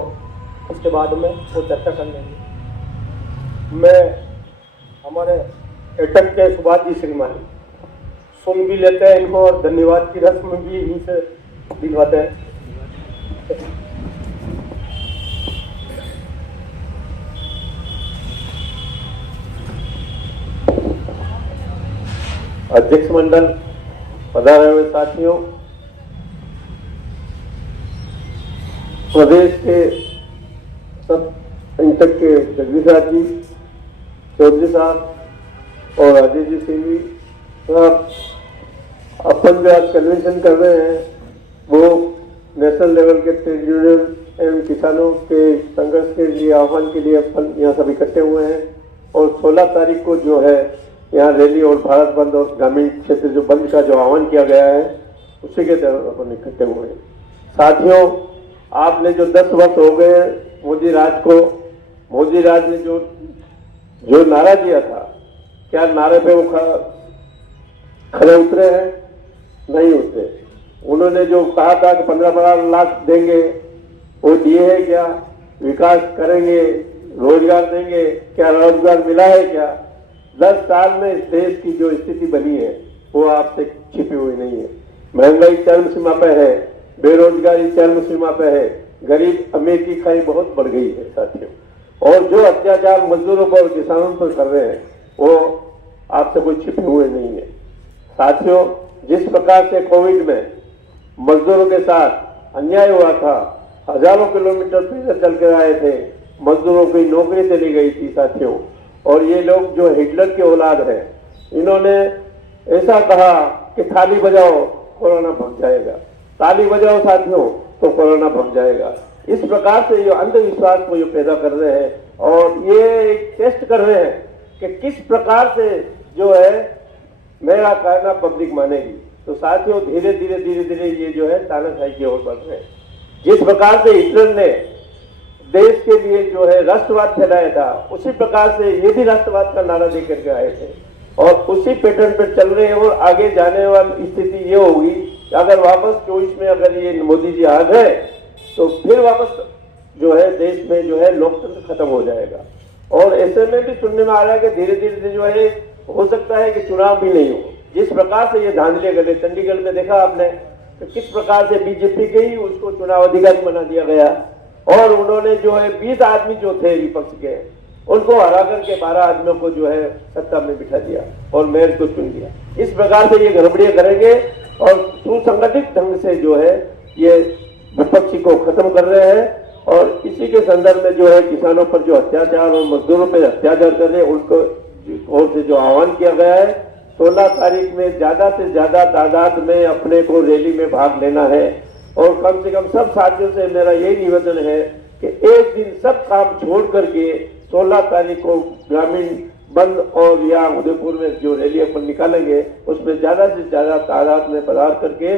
उसके बाद में वो चर्चा कर लेंगे। मैं हमारे एटक के सुभाष जी श्रीमानी सुन भी लेते हैं इनको, और धन्यवाद की रस्म भी इनसे दिलवाते हैं। अध्यक्ष मंडल, पधारे हुए साथियों, प्रदेश के सब इंटक के जगदीश जी, चौधरी साहब और राजेश जी सिंह साहब, अपन जो आज कन्वेंशन कर रहे हैं वो नेशनल लेवल के ट्रेड यूनियन एवं किसानों के संघर्ष के लिए, आह्वान के लिए अपन यहाँ सब इकट्ठे हुए हैं। और 16 तारीख को जो है यहाँ रैली और भारत बंद और ग्रामीण क्षेत्र जो बंद का जो आह्वान किया गया है, उसी के तहत अपन इकट्ठे हुए हैं। साथियों, आपने जो 10 वर्ष हो गए मोदी राज को, मोदी राज ने जो नारा दिया था, क्या नारे पे वो खड़े उतरे हैं? नहीं उतरे। उन्होंने जो कहा था कि 15-15 लाख देंगे, वो दिए है क्या? विकास करेंगे, रोजगार देंगे, क्या रोजगार मिला है क्या? 10 साल में इस देश की जो स्थिति बनी है वो आपसे छिपी हुई नहीं है। महंगाई चरम सीमा पे है, बेरोजगारी चरम सीमा पे है, गरीब अमीर की खाई बहुत बढ़ गई है साथियों। और जो अत्याचार मजदूरों पर और किसानों पर कर रहे हैं वो आपसे कोई छिपे हुए नहीं है साथियों। जिस प्रकार से कोविड में मजदूरों के साथ अन्याय हुआ था, हजारों किलोमीटर पैदल चल कर आए थे, मजदूरों की नौकरी चली गई थी साथियों। और ये लोग जो हिटलर के औलाद है, इन्होंने ऐसा कहा कि थाली बजाओ कोरोना भाग जाएगा, ताली बजाओ साथियों तो कोरोना भाग जाएगा। इस प्रकार से ये अंधविश्वास को ये पैदा कर रहे हैं, और ये टेस्ट कर रहे हैं कि किस प्रकार से जो है मेरा कहना पब्लिक मानेगी। तो साथियों, धीरे धीरे ये जो है तानाशाही की ओर बढ़ रहे हैं। जिस प्रकार से हिटलर ने देश के लिए जो है राष्ट्रवाद फैलाया था, उसी प्रकार से ये भी राष्ट्रवाद का नारा देकर के आए थे, और उसी पैटर्न पर चल रहे हैं। और आगे जाने वाली स्थिति ये होगी कि अगर वापस 24 में अगर ये मोदी जी आ गए तो फिर वापस जो है देश में जो है लोकतंत्र खत्म हो जाएगा। और ऐसे में भी सुनने में आ रहा है कि धीरे धीरे जो है हो सकता है कि चुनाव भी नहीं हो। जिस प्रकार से ये धांधले करे, चंडीगढ़ में देखा आपने तो किस प्रकार से बीजेपी के ही उसको चुनाव अधिकारी बना दिया गया, और उन्होंने जो है 20 आदमी जो थे विपक्ष के, उनको हरा करके 12 आदमियों को जो है सत्ता में बिठा दिया और मेयर को चुन दिया। इस प्रकार से ये गड़बड़ियां करेंगे और सुसंगठित ढंग से जो है ये विपक्षी को खत्म कर रहे हैं और इसी के संदर्भ में जो है किसानों पर जो अत्याचार और मजदूरों पर अत्याचार कर रहे हैं उनको ओर से जो आह्वान किया गया है 16 तारीख में ज्यादा से ज्यादा तादाद में अपने को रैली में भाग लेना है और कम से कम सब साथियों से मेरा यही निवेदन है कि एक दिन सब काम छोड़ करके 16 तारीख को ग्रामीण बंद और या उदयपुर में जो रैली अपन निकालेंगे उसमें ज्यादा से ज्यादा तादाद में पधार करके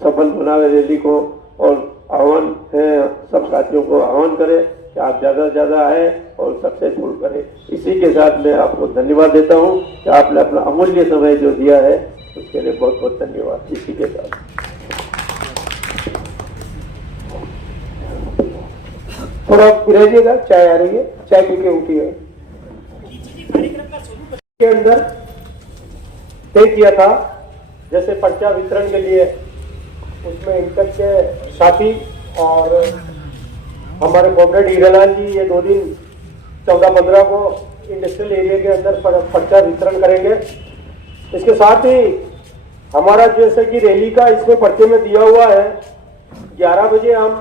सफल बनावे रैली को और आह्वान है सब साथियों को आह्वान करें कि आप ज्यादा से ज्यादा आए और सक्सेसफुल करें। इसी के साथ मैं आपको धन्यवाद देता हूं कि आपने अपना अमूल्य समय जो दिया है उसके लिए बहुत बहुत धन्यवाद। इसी के साथ थोड़ा रहिएगा, चाय आ रही है, चाय पी के उठिए। के अंदर तय किया था जैसे पर्चा वितरण के लिए उसमें इंटक के साथी और हमारे कॉमरेड हीरालाल जी ये 2 दिन 14-15 को इंडस्ट्रियल एरिया के अंदर पर्चा वितरण करेंगे। इसके साथ ही हमारा जैसे कि रैली का इसमें पर्चे में दिया हुआ है 11 बजे हम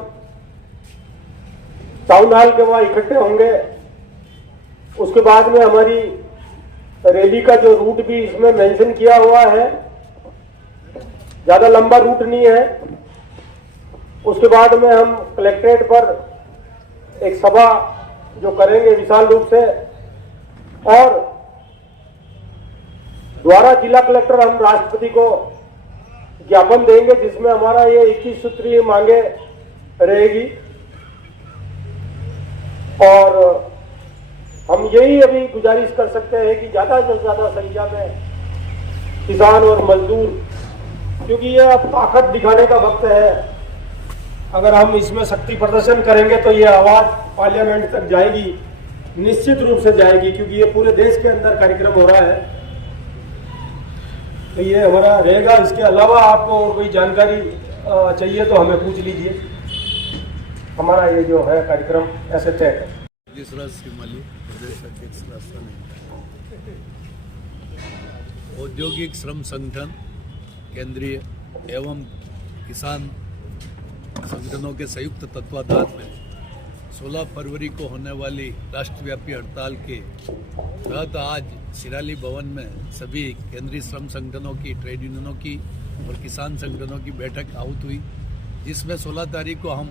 टाउन हॉल के वहां इकट्ठे होंगे। उसके बाद में हमारी रैली का जो रूट भी इसमें मेंशन किया हुआ है, ज्यादा लंबा रूट नहीं है। उसके बाद में हम कलेक्ट्रेट पर एक सभा जो करेंगे विशाल रूप से और द्वारा जिला कलेक्टर हम राष्ट्रपति को ज्ञापन देंगे जिसमें हमारा ये 21 सूत्रीय मांगे रहेगी और हम यही अभी गुजारिश कर सकते हैं कि ज्यादा से ज्यादा संख्या में किसान और मजदूर, क्योंकि ये अब ताकत दिखाने का वक्त है। अगर हम इसमें शक्ति प्रदर्शन करेंगे तो ये आवाज पार्लियामेंट तक जाएगी, निश्चित रूप से जाएगी, क्योंकि ये पूरे देश के अंदर कार्यक्रम हो रहा है। तो ये हमारा रहेगा। इसके अलावा आपको और कोई जानकारी चाहिए तो हमें पूछ लीजिए। हमारा ये जो है कार्यक्रम ऐसे तय है। औद्योगिक श्रम संगठन केंद्रीय एवं किसान संगठनों के संयुक्त तत्वाधान में 16 फरवरी को होने वाली राष्ट्रव्यापी हड़ताल के तहत आज सिराली भवन में सभी केंद्रीय श्रम संगठनों की, ट्रेड यूनियनों की और किसान संगठनों की बैठक आहूत हुई, जिसमें 16 तारीख को हम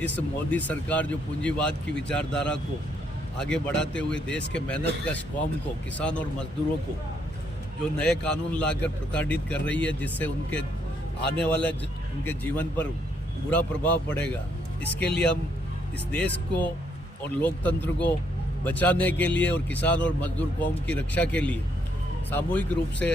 इस मोदी सरकार जो पूंजीवाद की विचारधारा को आगे बढ़ाते हुए देश के मेहनत कश कौम को, किसान और मजदूरों को जो नए कानून लाकर प्रताड़ित कर रही है, जिससे उनके आने वाले उनके जीवन पर बुरा प्रभाव पड़ेगा, इसके लिए हम इस देश को और लोकतंत्र को बचाने के लिए और किसान और मजदूर कौम की रक्षा के लिए सामूहिक रूप से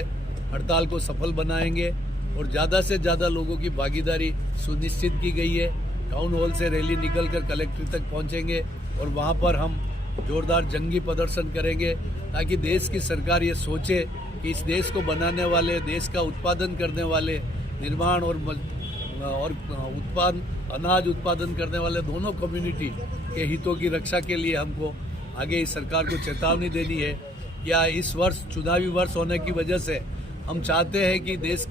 हड़ताल को सफल बनाएंगे और ज़्यादा से ज़्यादा लोगों की भागीदारी सुनिश्चित की गई है। टाउन हॉल से रैली निकलकर कलेक्ट्रेट तक पहुंचेंगे और वहां पर हम जोरदार जंगी प्रदर्शन करेंगे ताकि देश की सरकार ये सोचे कि इस देश को बनाने वाले, देश का उत्पादन करने वाले, निर्माण और अनाज उत्पादन करने वाले दोनों कम्युनिटी के हितों की रक्षा के लिए हमको आगे इस सरकार को चेतावनी देनी है। या इस वर्ष चुनावी वर्ष होने की वजह से हम चाहते हैं कि देश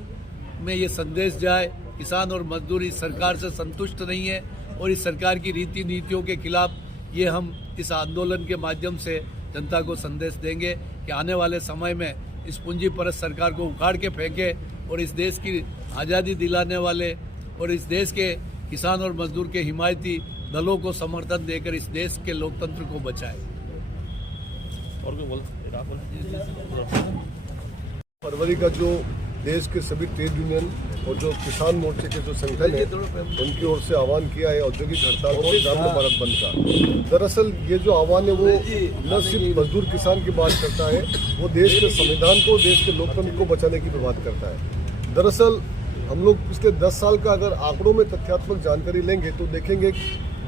में ये संदेश जाए, किसान और मजदूर इस सरकार से संतुष्ट नहीं है और इस सरकार की रीति नीतियों के खिलाफ ये हम इस आंदोलन के माध्यम से जनता को संदेश देंगे कि आने वाले समय में इस पूंजी परस्त सरकार को उखाड़ के फेंके और इस देश की आज़ादी दिलाने वाले और इस देश के किसान और मजदूर के हिमायती दलों को समर्थन देकर इस देश के लोकतंत्र को बचाए। और फरवरी का जो देश के सभी ट्रेड यूनियन और जो किसान मोर्चे के जो संगठन है उनकी ओर से आह्वान किया है औद्योगिक हड़ताल और ग्रामीण भारत बंद का। दरअसल ये जो आह्वान है वो न सिर्फ मजदूर किसान की बात करता है, वो देश के संविधान को, देश के लोकतंत्र को बचाने की भी बात करता है। दरअसल हम लोग पिछले 10 साल का अगर आंकड़ों में तथ्यात्मक जानकारी लेंगे तो देखेंगे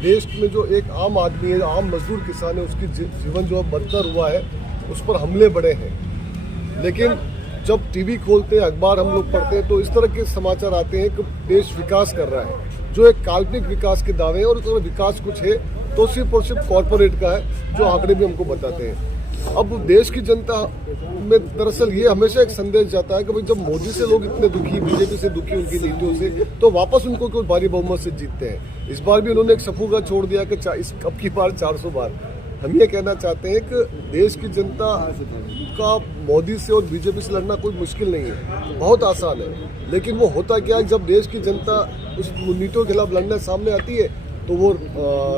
देश में जो एक आम आदमी है, आम मजदूर किसान है, उसकी जीवन जो बदतर हुआ है, उस पर हमले बढ़े हैं। लेकिन जब टीवी खोलते हैं, अखबार हम लोग पढ़ते हैं तो इस तरह के समाचार आते हैं कि देश विकास कर रहा है, जो एक काल्पनिक विकास के दावे हैं और अगर विकास कुछ है तो सिर्फ और सिर्फ कॉरपोरेट का है, जो आंकड़े भी हमको बताते हैं। अब देश की जनता में दरअसल ये हमेशा एक संदेश जाता है कि भाई जब मोदी से लोग इतने दुखी, बीजेपी से दुखी उनकी नीतियों से, तो वापस उनको कोई भारी बहुमत से जीतते हैं। इस बार भी उन्होंने एक सफूगा छोड़ दिया कि अब की बार 400 बार। हम ये कहना चाहते हैं कि देश की जनता का मोदी से और बीजेपी से लड़ना कोई मुश्किल नहीं है, बहुत आसान है। लेकिन वो होता क्या है, जब देश की जनता उस नीतियों के खिलाफ लड़ने सामने आती है तो वो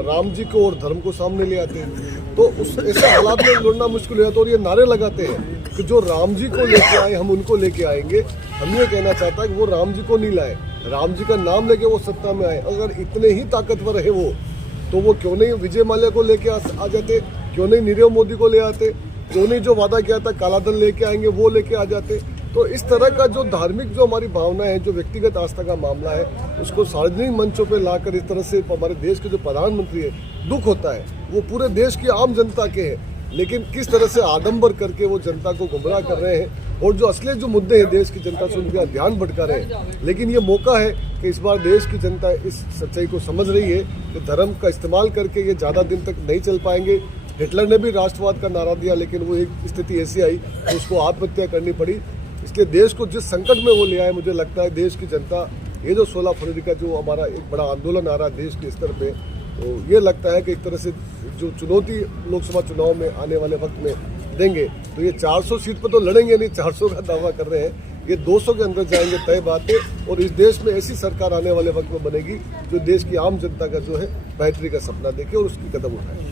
राम जी को और धर्म को सामने ले आते हैं, तो उस ऐसे हालात में लड़ना मुश्किल हो जाता है। और ये नारे लगाते हैं कि जो राम जी को लेके आए हम उनको लेके आएंगे। हम ये कहना चाहता है कि वो राम जी को नहीं लाए, राम जी का नाम लेके वो सत्ता में आए। अगर इतने ही ताकतवर है वो, तो वो क्यों नहीं विजय माल्या को लेके आ जाते, क्यों नहीं नीरव मोदी को ले आते, क्यों नहीं जो वादा किया था काला धन लेके आएंगे वो लेके आ जाते। तो इस तरह का जो धार्मिक जो हमारी भावना है, जो व्यक्तिगत आस्था का मामला है, उसको सार्वजनिक मंचों पे लाकर इस तरह से हमारे देश के जो प्रधानमंत्री है, दुख होता है। वो पूरे देश की आम जनता के हैं, लेकिन किस तरह से आडंबर करके वो जनता को गुमराह कर रहे हैं और जो असली जो मुद्दे हैं देश की जनता से उनका ध्यान भटका रहे हैं। लेकिन ये मौका है कि इस बार देश की जनता इस सच्चाई को समझ रही है कि धर्म का इस्तेमाल करके ये ज़्यादा दिन तक नहीं चल पाएंगे। हिटलर ने भी राष्ट्रवाद का नारा दिया, लेकिन वो एक स्थिति ऐसी आई कि उसको आत्महत्या करनी पड़ी। इसलिए देश को जिस संकट में वो ले आए, मुझे लगता है देश की जनता, ये जो 16 फरवरी का जो हमारा एक बड़ा आंदोलन आ रहा है देश के स्तर पे, तो ये लगता है कि एक तरह से जो चुनौती लोकसभा चुनाव में आने वाले वक्त में देंगे, तो ये 400 सीट पर तो लड़ेंगे नहीं, 400 का दावा कर रहे हैं, ये 200 के अंदर जाएंगे, तय बात है। और इस देश में ऐसी सरकार आने वाले वक्त में बनेगी जो देश की आम जनता का जो है बेहतरी का सपना देखे और उसकी कदम उठाए।